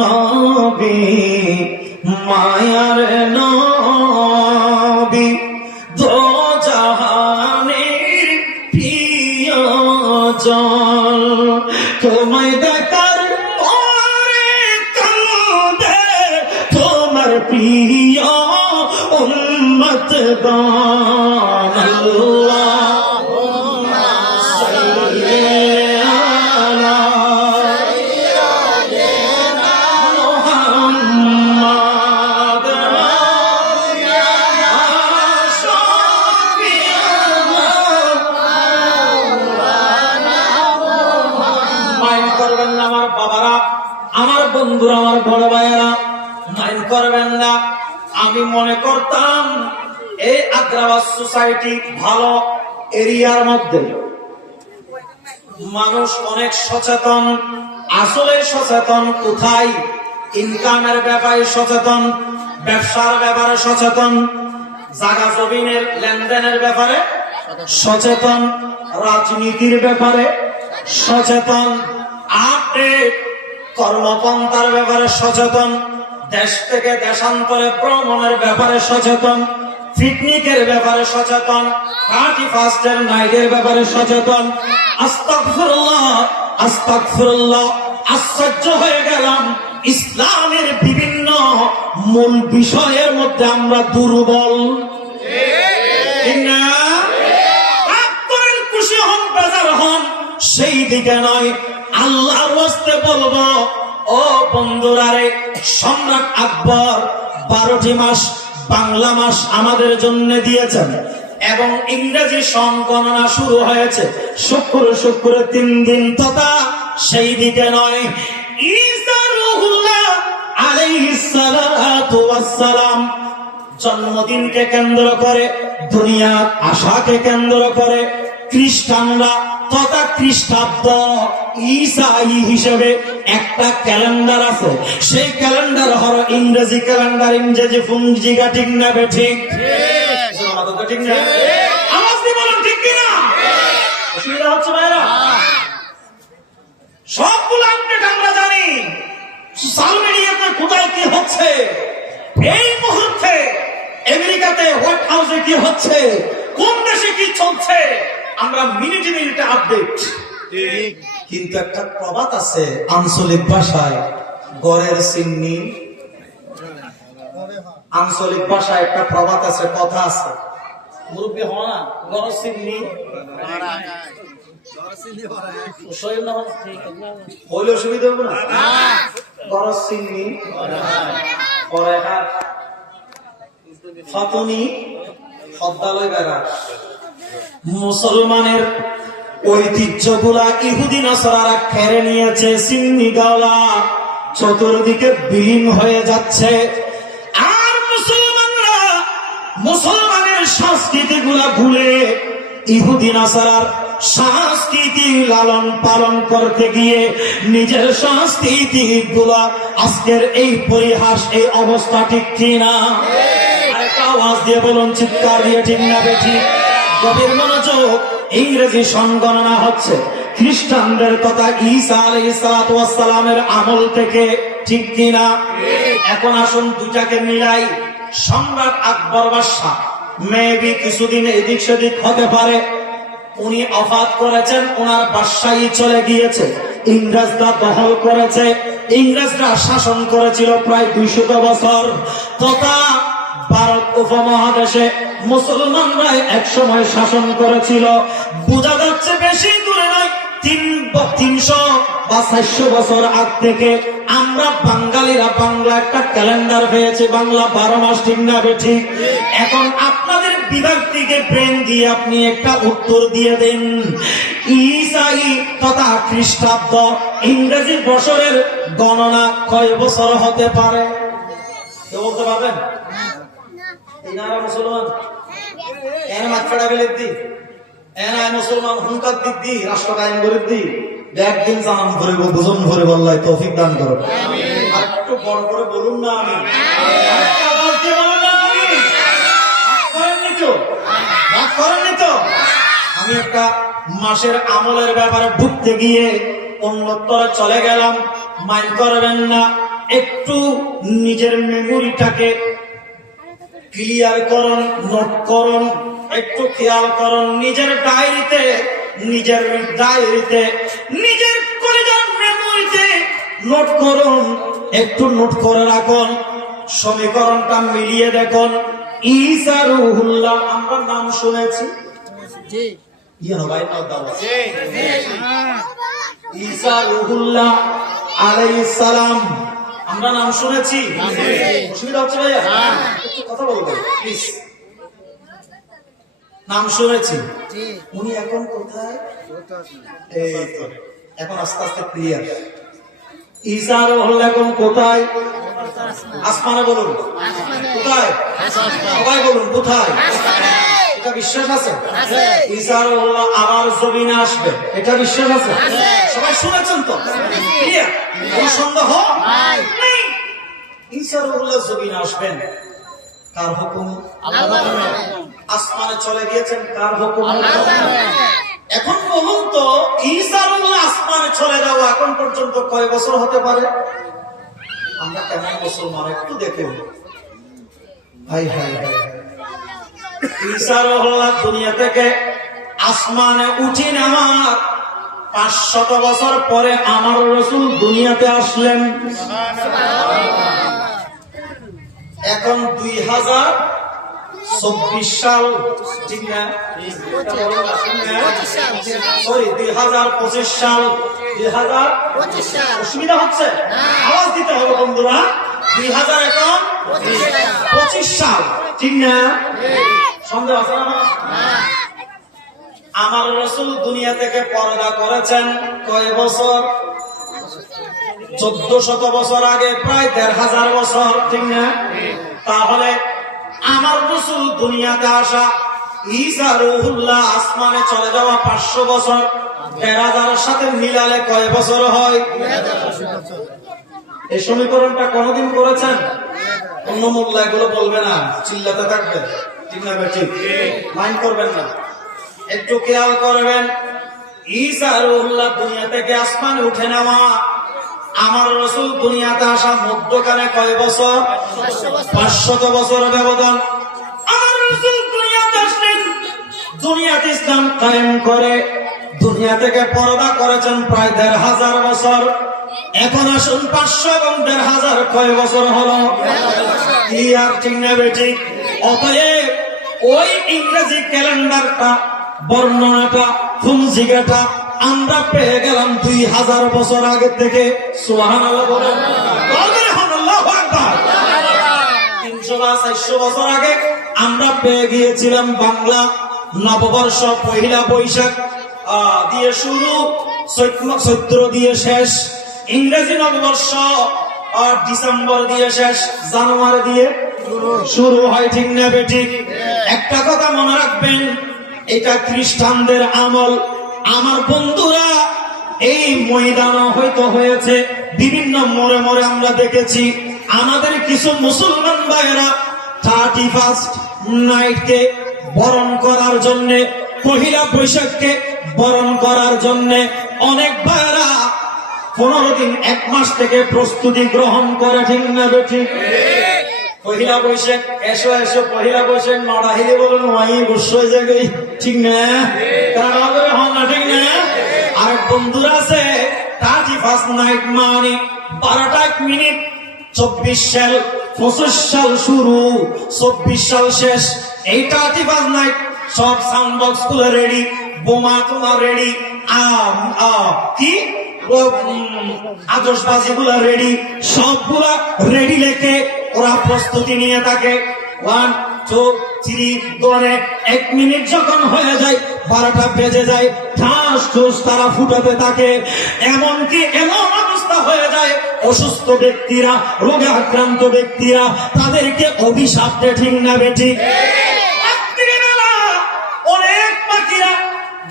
নবী মায়ার নবী দো জাহানের প্রিয় জন, তোমায় দেখার পরে কাঁদে তোমার প্রিয় উম্মতগণ। আল্লাহুম্মা সাল্লি আলা বন্ধুরা, আমার বড় ভাইয়েরা, মাইন্ড করবেন না। আমি মনে করতাম এই আগ্রাবাদ সোসাইটি ভালো এরিয়ার মধ্যে, মানুষ অনেক সচেতন। আসলে সচেতন কোথায়? ইনকামের ব্যাপারে সচেতন, ব্যবসার ব্যাপারে সচেতন, জায়গা জমিনের লেনদেনের ব্যাপারে সচেতন, রাজনীতির ব্যাপারে সচেতন, আপনি কর্মপন্থার ব্যাপারে সচেতন, দেশ থেকে দেশান্তরে ভ্রমণের ব্যাপারে সচেতন, পিকনিকের ব্যাপারে সচেতন, 31st নাইটের ব্যাপারে সচেতন। আস্তাগফিরুল্লাহ আস্তাগফিরুল্লাহ, আশ্চর্য হয়ে গেলাম, ইসলামের বিভিন্ন মূল বিষয়ের মধ্যে আমরা দুর্বল। খুশি হন বেজার হন সেই দিকে নয়, আল্লাহর ওয়াস্তে বলবো ও বন্ধুরা রে, সম্রাট আকবর 12টি মাস বাংলা মাস আমাদের জন্য দিয়েছেন এবং ইংরেজি সংগণনা শুরু হয়েছে শুক্র 3 দিন, তথা সেই দিকে নয়। ঈসা রূহুল্লাহ আলাইহিস সালাতু ওয়াস সালাম জন্মদিনকে কেন্দ্র করে, দুনিয়ার আশাকে কেন্দ্র করে খ্রিস্টানরা তথা খ্রিস্টাব্দ ঈসাই হিসেবে একটা ক্যালেন্ডার আছে, সেই ক্যালেন্ডার হলো ইংরেজি ক্যালেন্ডার, ইংরেজি পঞ্জিকা। ঠিক না বে ঠিক? ঠিক না? আওয়াজ দিয়ে বলুন ঠিক কিনা? অসুবিধা হচ্ছে ভাইরা? সবগুলো আপডেট আমরা জানি। সোশ্যাল মিডিয়াতে কোথায় কি হচ্ছে, এই মুহূর্তে আমেরিকাতে হোয়াইট হাউসে কি হচ্ছে, কোন দেশে কি চলছে, আমরা মিনিটে মিনিটে আপডেট। কিন্তু একটা প্রবাদ আছে আঞ্চলিক ভাষায়, গড়ের চিমনি। আঞ্চলিক ভাষায় একটা প্রবাদ আছে, কথা আছে, মুরব্বী হওয়া না, গড়ের চিমনি হইলে অসুবিধা হবে না। গড়ের চিমনি ফাতুনি হদ্দালয় বেড়া। মুসলমানের ঐতিহ্যগুলা ইহুদি নাসারারা কেড়ে নিয়েছে, সিন্নি গাওলা চতুর্দিকে বিলীন হয়ে যাচ্ছে। আর মুসলমানরা মুসলমানের সংস্কৃতি গুলা ভুলে ইহুদি নাসারার সংস্কৃতি লালন পালন করতে গিয়ে নিজের সংস্কৃতি গুলা আজকের এই পরিহাস, এই অবস্থা ঠিক কিনা? আরেকটা আওয়াজ দিয়ে বলুন, চিৎকার দিয়ে ঠিক না বেঠিক? গভীর মনোযোগ। ইংরেজি সংগণনা হচ্ছে খ্রিস্টানদের কথা ঈসা আলাইহিস সালামের আমল থেকে, ঠিক কিনা? এখন আসুন দুটাকে মিলাই। সম্রাট আকবর বাদশাহ মেবি কিছুদিন এদিক সেদিক হতে পারে, উনি ওফাত করেছেন, ওনার বাদশাহী চলে গিয়েছে, ইংরেজরা দখল করেছে। ইংরেজরা শাসন করেছিল প্রায় 200 বছর। তথা ভারত উপমহাদেশে মুসলমানরা এক সময় শাসন করেছিল। বোঝা যাচ্ছে বেশি দূরে নয়, 300 বা 400 বছর আগ থেকে আমরা বাঙালিরা বাংলা একটা ক্যালেন্ডার পেয়েছে, বাংলা 12 মাস। ঠিক না ঠিক? এখন আপনাদের বিভাগ থেকে ব্রেন দিয়ে আপনি একটা উত্তর দিয়ে দেন, ঈসাই তথা খ্রিস্টাব্দ ইংরেজি বছরের গণনা কয় বছর হতে পারে? কেউ বলতে পারবেন? এনারা মুসলমান, এনা মাত্রাটা গেলে দি, এনা মুসলমান হুঙ্কার দিক দি, রাষ্ট্র কায়েম করে দি, একদিন জানান ভরিব, বুঝন ভরিব, আল্লাহ তৌফিক দান করো। আর একটু বড় করে বলুন না, আমি আমি একটা মাসের আমলের ব্যাপারে ঢুকতে গিয়ে অন্যত্তরে চলে গেলাম, মাইন্ড করবেন না। একটু নিজের মেমোরিটাকে ক্লিয়ার করুন, নোট করুন, একটু খেয়াল করুন। নিজের ডায়েরিতে, নিজের কলিজার মেমোরিতে নোট করুন, একটু নোট করে রাখুন। সমীকরণটা মিলিয়ে দেখুন। ঈসা রুহুল্লাহ আমরা নাম শুনেছি, ঈসা রুহুল্লাহ আলাইহিস সালাম আমরা নাম শুনেছি। অসুবিধা হচ্ছে ভাইয়া? একটু কথা বলবো প্লিজ। নাম শুনেছি, উনি এখন কোথায়? এখন আস্তে আস্তে ক্লিয়ার। ঈসা রুহুল্লাহ এখন কোথায়? আসমানে। বলুন কোথায়? সবাই বলুন কোথায়? এটা বিশ্বাস আছে? ঈসা রুহুল্লাহ আবার জমিনে আসবে, এটা বিশ্বাস আছে? সবাই শুনেছেন তো? ক্লিয়ার? কোনো সন্দেহ নেই। ঈসা রুহুল্লাহ জমিনে আসবেন, কার হুকুম? আসমানে চলে গিয়েছেন, কার হুকুম? এখন বলুন তো, ঈসা রুহুল্লাহ আসমানে চলে যাওয়া এখন পর্যন্ত কয় বছর হতে পারে? আমরা কেমন মুসলমান একটু দেখুন। হাই হাই হাই, ঈসা রুহুল্লাহ দুনিয়া থেকে আসমানে উঠি নামার 500 বছর পরে আমার রাসূল দুনিয়াতে আসলেন। এখন 2024 সাল, ঠিক না? সরি 2025 সাল। 2025 সাল। অসুবিধা হচ্ছে? আওয়াজ দিতে হবে বন্ধুরা। 2025 সাল, ঠিক না? সন্দেহ আছে না? আমার রাসূল দুনিয়া থেকে পর্দা করেছেন কয় বছর? 1400 বছর আগে, প্রায় 1500 বছর, ঠিক না? তাহলে আমার রাসূল দুনিয়াতে আসা ঈসা রূহুল্লাহ আসমানে চলে যাওয়া 500 বছর 1000 সাথে মিলালে কয় বছর হয়? এই সমীকরণটা কোনদিন করেছেন? অন্য মোল্লা এগুলো বলবে না, চিল্লাতে থাকবে, ঠিক না ভাই? ঠিক, মাইন্ড করবেন না, একটু খেয়াল করবেন। ঈসা রূহুল্লাহ দুনিয়া থেকে আসমানে উঠে নেওয়া, আমার রাসূল দুনিয়াতে আসা মধ্যখানে কয় বছর? 500 বছর ব্যবধান। আমার রাসূল দুনিয়াতে আসলেন, দুনিয়াতে ইসলাম কায়েম করে দুনিয়া থেকে পর্দা করেছেন প্রায় 1500 বছর। এখন আসুন 500 এবং 1500 কয় বছর হলো? কি আর ঠিক না বেটি? অতএব ওই ইংরেজি ক্যালেন্ডারটা, বর্ণনাটা, ফুমজিগাটা আমরা পেয়ে গেলাম 2000 বছর আগে থেকে। সুবহানাল্লাহ বলেন, আল্লাহু আকবার। 300 বা 400 বছর আগে আমরা পেয়ে গিয়েছিলাম বাংলা নববর্ষ পহেলা বৈশাখ দিয়ে শুরু, চৈত্র দিয়ে শেষ। ইংরেজি নববর্ষ ডিসেম্বর দিয়ে শেষ, জানুয়ারি দিয়ে শুরু হয়, ঠিক না বেঠিক? একটা কথা মনে রাখবেন, এটা খ্রিস্টানদের আমল। আমার বন্ধুরা, এই ময়দান হয়তো হয়েছে, বিভিন্ন মোড়ে মোড়ে আমরা দেখেছি আমাদের কিছু মুসলমান ভাইয়েরা 31st নাইটকে বরণ করার জন্য, পহিলা বৈশাখকে বরণ করার জন্য অনেক ভাইয়েরা 15 দিন 1 মাস থেকে প্রস্তুতি গ্রহণ করে, ঠিক না বেঠিক? পহিলা বৈশাখ এসো এসো, পহিলা বৈশাখ নড়াহিলি বলুন ওয়াই বসে যাবে, ঠিক না? ঠিক না? আর বন্ধুরা আছে 31st নাইট মানে 12টা 1 মিনিট, 24 সাল 25 সাল শুরু, 24 সাল শেষ। এই 31st নাইট সব সাউন্ড বক্স গুলো রেডি, বোমা তোমার রেডি, কি আতশবাজি গুলা রেডি, সবগুলা রেডি লেখে ওরা প্রস্তুতি নিয়ে থাকে। 1 2 3 গনে 1 মিনিট যখন হয়ে যায়, 12টা বেজে যায়, ঠাস ঠুস তারা ফুটাতে থাকে। এমনকি এমন অবস্থা হয়ে যায়, অসুস্থ ব্যক্তিরা, রোগে আক্রান্ত ব্যক্তিরা, তাদেরকে অভিশাপ দেয়, ঠিক না বেটি? রাত্রিবেলা অনেক পাখিরা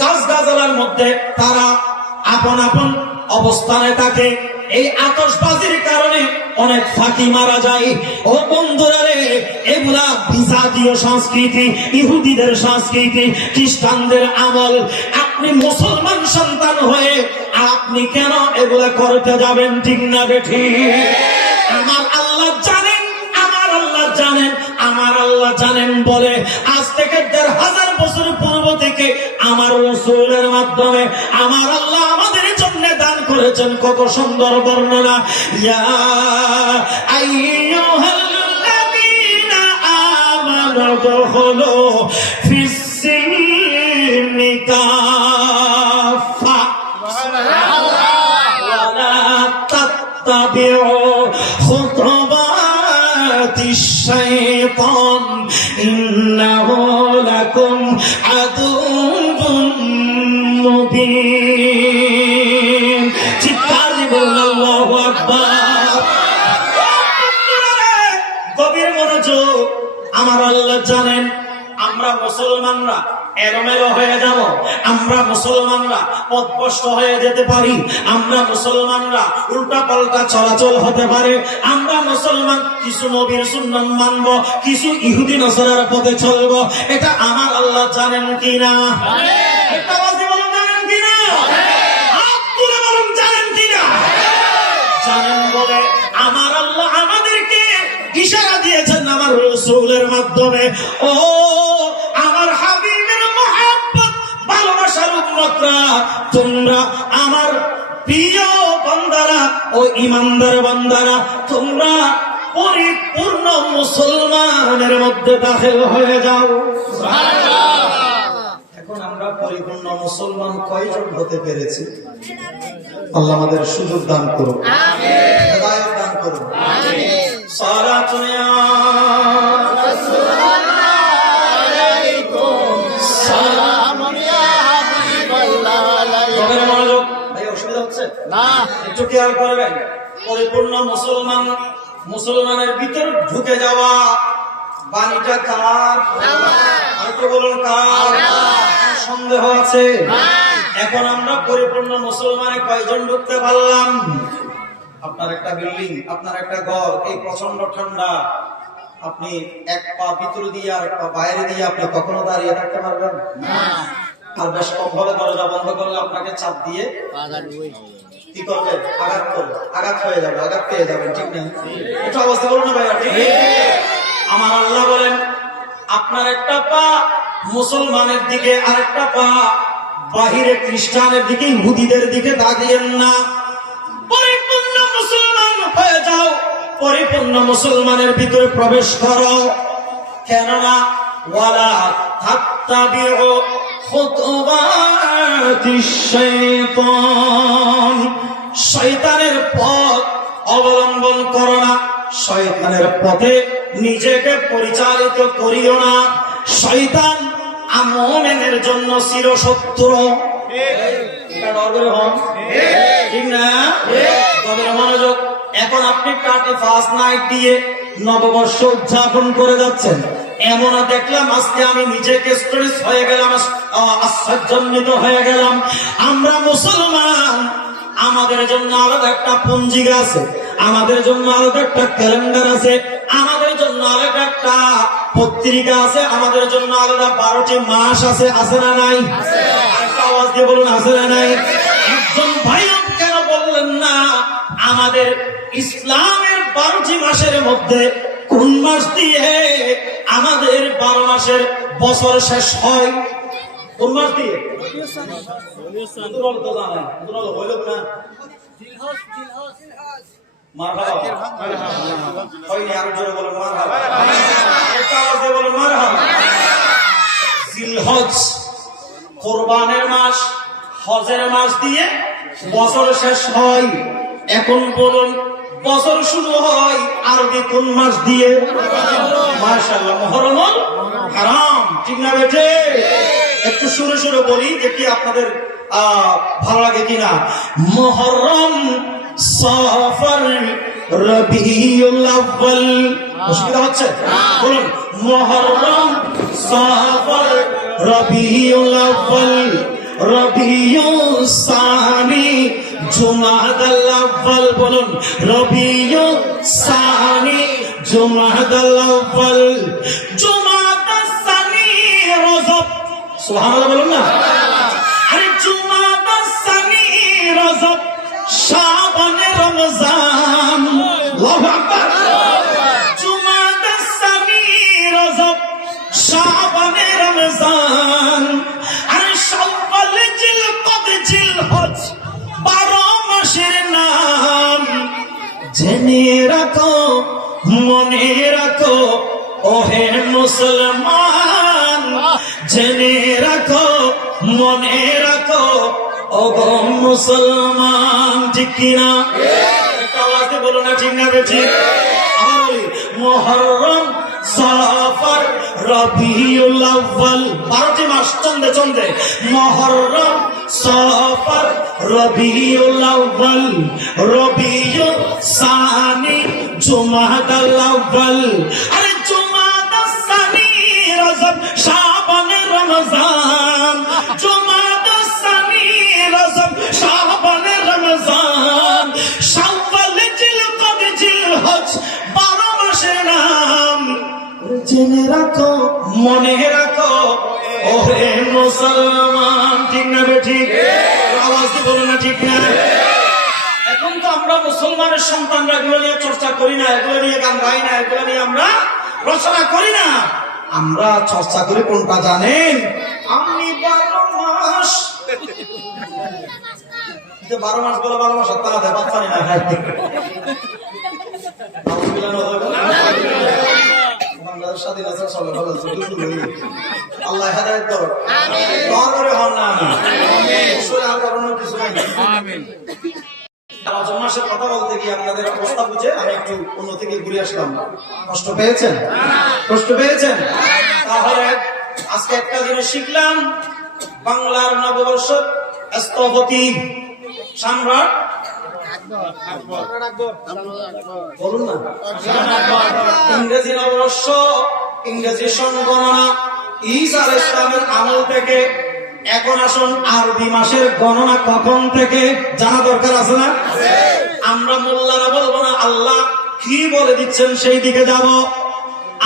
গাছগাছালার মধ্যে তারা আপন আপন অবস্থানে থাকে। এই আতশবাজির কারণে অনেক ফাঁকি মারা যায়। ও বন্ধুরা রে, এগুলা বিজাতীয় সংস্কৃতি, ইহুদিদের সংস্কৃতি, খ্রিস্টানদের আমল। আপনি মুসলমান সন্তান হয়ে আপনি কেন এগুলা করতে যাবেন, ঠিক না বেঠি? আমার আল্লাহ জানেন, আমার আল্লাহ জানেন, আমার আল্লাহ জানেন বলে আজ থেকে 1500 বছর পূর্ব থেকে আমার রাসূলের মাধ্যমে আমার আল্লাহ আমাদের জন্য দান করেছেন কত সুন্দর বর্ণনা। ইয়া আইয়ুহাল্লাযীনা আমানু দুখুলু ফিস-সিলমি কাফা ওয়া লা তাত্তাবিউ খুতুওয়াতিশ শাইতান ইন্নাহু লাকুম আদুউন মুবিন। চিৎকার দিয়ে বলুন আল্লাহু আকবার। গভীর মনোযোগ। আমার আল্লাহ জানেন আমরা মুসলমানরা এলোমেলো হয়ে যাব, আমরা মুসলমানরা পথভ্রষ্ট হয়ে যেতে পারি, আমরা মুসলমানরা উল্টা পাল্টা চলাচল হতে পারে, আমরা মুসলমান কিছু নবীর সুন্নাত মানবো, কিছু ইহুদি নাসারার পথে চলবো। এটা আমার আল্লাহ জানেন কিনা? একটা বাজি বলুন জানেন কিনা? হাত তুলে বলুন জানেন কিনা? জানেন বলে আমার আল্লাহ আমাদেরকে ইশারা দিয়েছেন আমার রাসূলের মাধ্যমে। ও আমার হাবিবের মহব্বত ভালোবাসার উম্মতরা, তোমরা আমার প্রিয় বান্দারা ও ঈমানদার বান্দারা, তোমরা পরিপূর্ণ মুসলমানের মধ্যে দাখিল হয়ে যাও। এখন আমরা পরিপূর্ণ মুসলমান কয়জন হতে পেরেছি? আল্লাহ আমাদের সুযোগ দান করুন, হেদায়েত দান করুন। সালাতু ইয়া রাসূলুল্লাহ আলাইকুম সালামুন ইয়া হাবিবাল্লাহ আলাইকুম। মনোযোগ ভাই, অসুবিধা হচ্ছে না? একটু খেয়াল করবেন। পরিপূর্ণ মুসলমানের ভিতর ঢুকে যাওয়া বাণীটা কার? আরেকটু বলুন কার? সন্দেহ আছে? এখন আমরা পরিপূর্ণ মুসলমানে কয়জন ঢুকতে পারলাম? আপনার একটা বিল্ডিং, আপনার একটা ঘর, এই প্রচন্ড ঠান্ডা, আপনি এক পা ভিতরে দিয়ে আর পা বাইরে দিয়ে আপনি কখনো দাঁড়িয়ে থাকতে পারবেন না। আর বেশ কম হলে দরজা বন্ধ করলে আপনাকে চাপ দিয়ে কি করবে? আঘাত করবে, আঘাত হয়ে যাবে, আঘাত পেয়ে যাবেন, ঠিক না? এটা অবস্থা বলুন না ভাই, ঠিক? আমার আল্লাহ বলেন আপনার একটা পা মুসলমানের দিকে, আরেকটা পা বাহিরে খ্রিস্টানের দিকে, ইহুদিদের দিকে দাগিয়েন না। পরিপূর্ণ মুসলমান হয়ে যাও, পরিপূর্ণ মুসলমানের ভিতরে প্রবেশ করো। কেননা ওয়ালা তাত্তাবিউ খুতুওয়াতিশ শাইতান, শয়তানের পথ অবলম্বন করো না, শয়তানের পথে নিজেকে পরিচালিত করিও না। শয়তান মুমিনের জন্য চিরশত্রু। এটা ডরবে হন, ঠিক না? তবে মনোযোগ, এখন আপনি 31st নাইট দিয়ে নববর্ষ উদযাপন করে যাচ্ছেন। এমন দেখলাম আজকে আমি নিজেকে স্টোরিজ হয়ে গেলাম, আশ্চর্যান্বিত হয়ে গেলাম। আমরা মুসলমান, আমাদের জন্য আলাদা একটা পঞ্জিকা আছে, আমাদের জন্য আলাদা একটা ক্যালেন্ডার আছে, আমাদের জন্য আলাদা একটা পত্রিকা আছে, আমাদের জন্য আলাদা 12টি মাস আছে। আছে না নাই? একটা আওয়াজ দিয়ে বলুন, আছে না নাই? একজন ভাই কেন বললেন না আমাদের ইসলামের 12টি মাসের মধ্যে কোন মাস দিয়ে আমাদের 12 মাসের বছর শেষ হয়? কোন মাস দিয়ে? কোরবানের মাস, হজের মাস দিয়ে বছর শেষ হয়। এখন বলুন বছর শুরু হয় আরবি কোন মাস দিয়ে? মাশাআল্লাহ, মুহররমুল হারাম, ঠিক না বেটে? একটু শুরু শুরু বলি দেখি আপনাদের ভালো লাগে কিনা। মুহররম, সফর, রবিউল আউয়াল। অসুবিধা হচ্ছে? বলুন মুহররম, সফর, রবিউল আউয়াল, রবিউল সানি, জুমাদাল আউয়াল। বলুন রবিউল সানি, জুমাদাল আউয়াল, জুমাদাস সানি, রজব। সুবহানাল্লাহ বলুন না। আরে জুমাদাস সানি, রজব, শাবান, রমজান। আল্লাহু আকবার। জুমাদাস সানি, রজব, শাবান, রমজান। আরে শাওয়াল, জিলকদ, জিলহজ, 12 মাসের নাম। জেনে রাখো, মনে রাখো ওহে মুসলমান, জেনে রাখো, মনে রাখো ওগো মুসলমান, ঠিক কিনা? একটা আওয়াজে বলো না, ঠিক না বেঠি? আমার বলি মুহররম, সফর, রবিউল আউয়াল, 12টি মাস চন্দে চন্দে। মুহররম, সফর, রবিউল আউয়াল, রবিউল সানি, জুমাদাল আউয়াল। আরে জুমাদাস সানি, রজব, শাবান, রমজান। জুমাদাস সানি, রজব, শাবান, রমজান। শাওয়াল, জিলকদ, জিলহজ, 12 মাসের নাম। জেনে রাখো, মনে রাখো ওহে মুসলমান, ঠিক না বেঠি? আওয়াজ দিয়ে বলো না, ঠিক না? এখন তো আমরা মুসলমানের সন্তানরা এগুলো নিয়ে চর্চা করি না, এগুলো নিয়ে গান গাই না, এগুলো নিয়ে আমরা রচনা করি না। আমরা চর্চা করি কোনটা জানেন? আমি 12 মাস, 12 মাস বলে 12 মাস তারা দেয় বাচ্চা না। বাংলাদেশ স্বাধীনতা চলে ভালো, আল্লাহ হেদায়েত করো, দরবারে হন না। আর কারণ কিছু নাই। রমজান মাসের কথা বলতে গিয়ে আপনাদের অবস্থা বুঝে আমি একটু অন্য থেকে ঘুরে আসলাম। কষ্ট পেয়েছেন? কষ্ট পেয়েছেন? তাহলে আজকে একটা জিনিস শিখলাম, বাংলার নববর্ষ স্থপতি সম্রাট বলুন না, ইংরেজি নববর্ষ ইংরেজি সন গণনা ঈসা আলাইহিস সালামের আমল থেকে। এখন আসুন আরবি মাসের গণনা কখন থেকে জানা দরকার আছে না? আমরা মোল্লারা বলবো না, আল্লাহ কি বলে দিচ্ছেন সেই দিকে যাব।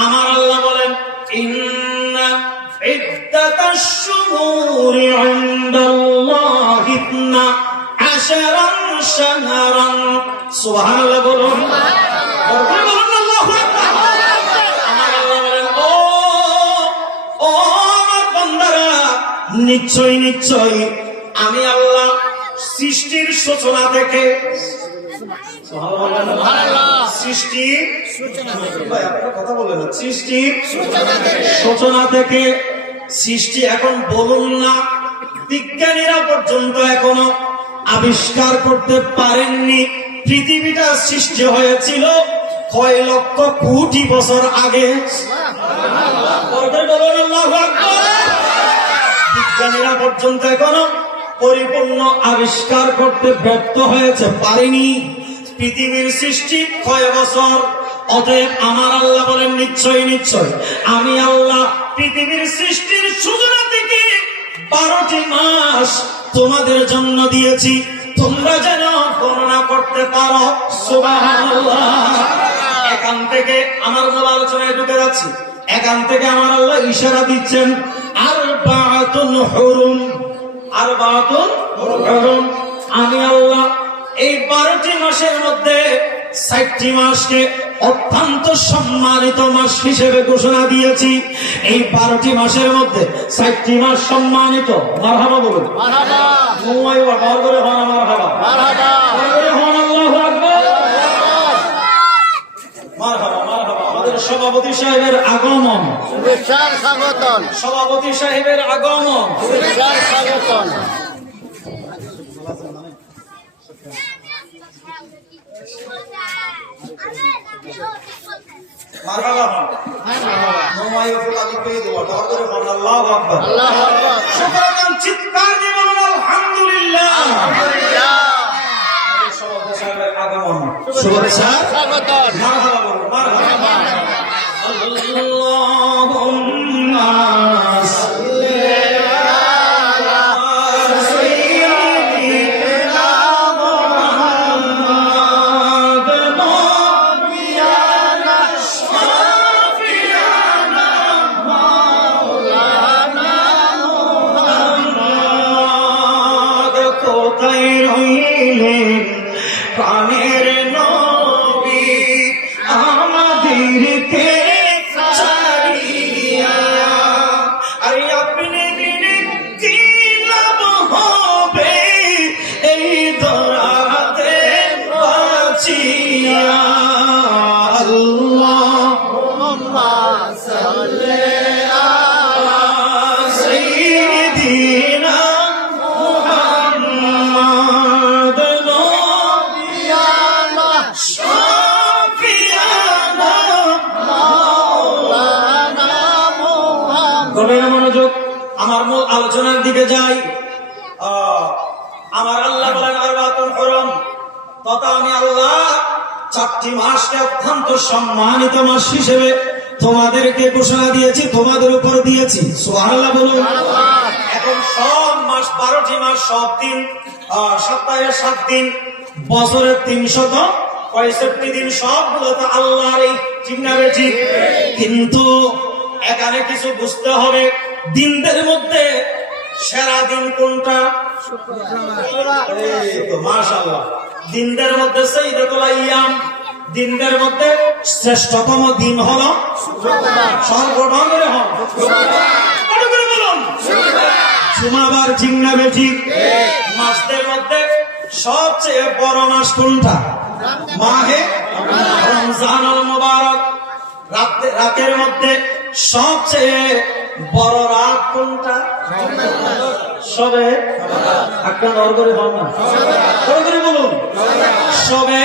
আমার আল্লাহ বলেন, ইন্না ইদ্দাতাশ শুহুরি ইনদাল্লাহি 12 শাহরান। সুবহানাল্লাহ বলুন। বলুন আল্লাহু আকবার। আমার আল্লাহ বলেন, ও আমার বান্দারা, নিশ্চয় নিশ্চয় আমি আল্লাহ সৃষ্টির সূচনা থেকে সৃষ্টির সূচনা থেকে সৃষ্টি এখন বলুন না, বিজ্ঞানীরা পর্যন্ত এখনো আবিষ্কার করতে পারেননি পৃথিবীটা সৃষ্টি হয়েছিল কয় লক্ষ কোটি বছর আগে। বলুন আল্লাহু আকবার। বিজ্ঞানীরা পর্যন্ত এখনো পরিপূর্ণ আবিষ্কার করতে ব্যর্থ হয়েছে, পারেনি পৃথিবীর সৃষ্টি কয় বছর। অতএব আমার আল্লাহ বলেন, নিশ্চয় নিশ্চয় আমি আল্লাহ পৃথিবীর সৃষ্টির সূচনা থেকে 12টি মাস তোমাদের জন্য দিয়েছি, তোমরা যেন গণনা করতে পারো। সুবহানাল্লাহ। এখান থেকে আমার মূল আলোচনায় ঢুকে যাচ্ছি। এখান থেকে আমার আল্লাহ ইশারা দিচ্ছেন, আরবাতুন হুরুম। আরবাতুন হুরুম, আমি আল্লাহ এই 12টি মাসের মধ্যে 60টি মাসকে অত্যন্ত সম্মানিত মাস হিসেবে ঘোষণা দিয়েছি। এই 12টি মাসের মধ্যে 60টি মাস সম্মানিত। মারহাবা বলুন। মারহাবা। মুআইওয়া বড় হন মারহাবা। মারহাবা। বড় হন আল্লাহু আকবার। মারহাবা মারহাবা। আমাদের সভাপতি সাহেবের আগমন, শুভেচ্ছার স্বাগতম। সভাপতি সাহেবের আগমন, শুভেচ্ছার স্বাগতম। মারহাবা। মুআইওয়া ফুল পেয়ে দেওয়া বড় হন আল্লাহু আকবার। আল্লাহু আকবার। শুকরান, চিৎকার দিয়ে বলুন আলহামদুলিল্লাহ। আলহামদুলিল্লাহ। সভাপতি সাহেবের আগমন, শুভেচ্ছা স্বাগতম। মারহাবা বলুন। মারহাবা। আল্লাহুম্মা সাল্লি আলা সাইয়্যিদিনা মুহাম্মাদ নবিয়ানা শাফিয়ানা মাওলানা মুহাম্মাদ। কোথায় রইলেন প্রাণের নবী আমাদেরকে ছাড়িয়া? আরে আপনি বিনে কি লাভ হবে এই ধরাতে বাঁচিয়া? আল্লাহুম্মা সাল্লি আলা সাইয়্যিদিনা মুহাম্মাদ নবিয়ানা শাফিয়ানা। মাওলানা মুহাম্মদ। গভীর মনোযোগ, আমার মূল আলোচনার দিকে যাই। আমার আল্লাহ বলেন, আরবাতুন হুরুম, তথা আমি আল্লাহ 4টি মাসকে অত্যন্ত সম্মানিত মাস হিসেবে তোমাদেরকে ঘোষণা দিয়েছি, তোমাদের উপর দিয়েছি। সুবহানাল্লাহ বলুন। এখন সব মাস 12টি মাস, সব দিন সপ্তাহে 7 দিন, বছরের 365 দিন, সবগুলো তো আল্লাহর, ঠিক না ঠিক? কিন্তু এখানে কিছু বুঝতে হবে, দিনদের মধ্যে সেরা দিন কোনটা? এই তো মাশাআল্লাহ। দিনদের মধ্যে সাইয়্যিদুল আইয়াম, দিনদের মধ্যে শ্রেষ্ঠতম দিন হলো সর্বডঙ্গরে হন বলুন জুমাবার, ঠিক না ঠিক? মাসদের মধ্যে সবচেয়ে বড় মাস কোনটা? মাহে রমজানুল মুবারক। রাতের মধ্যে সবচেয়ে বড় রাত কোনটা? সবে একটা নরগরে হন না, বলুন সবে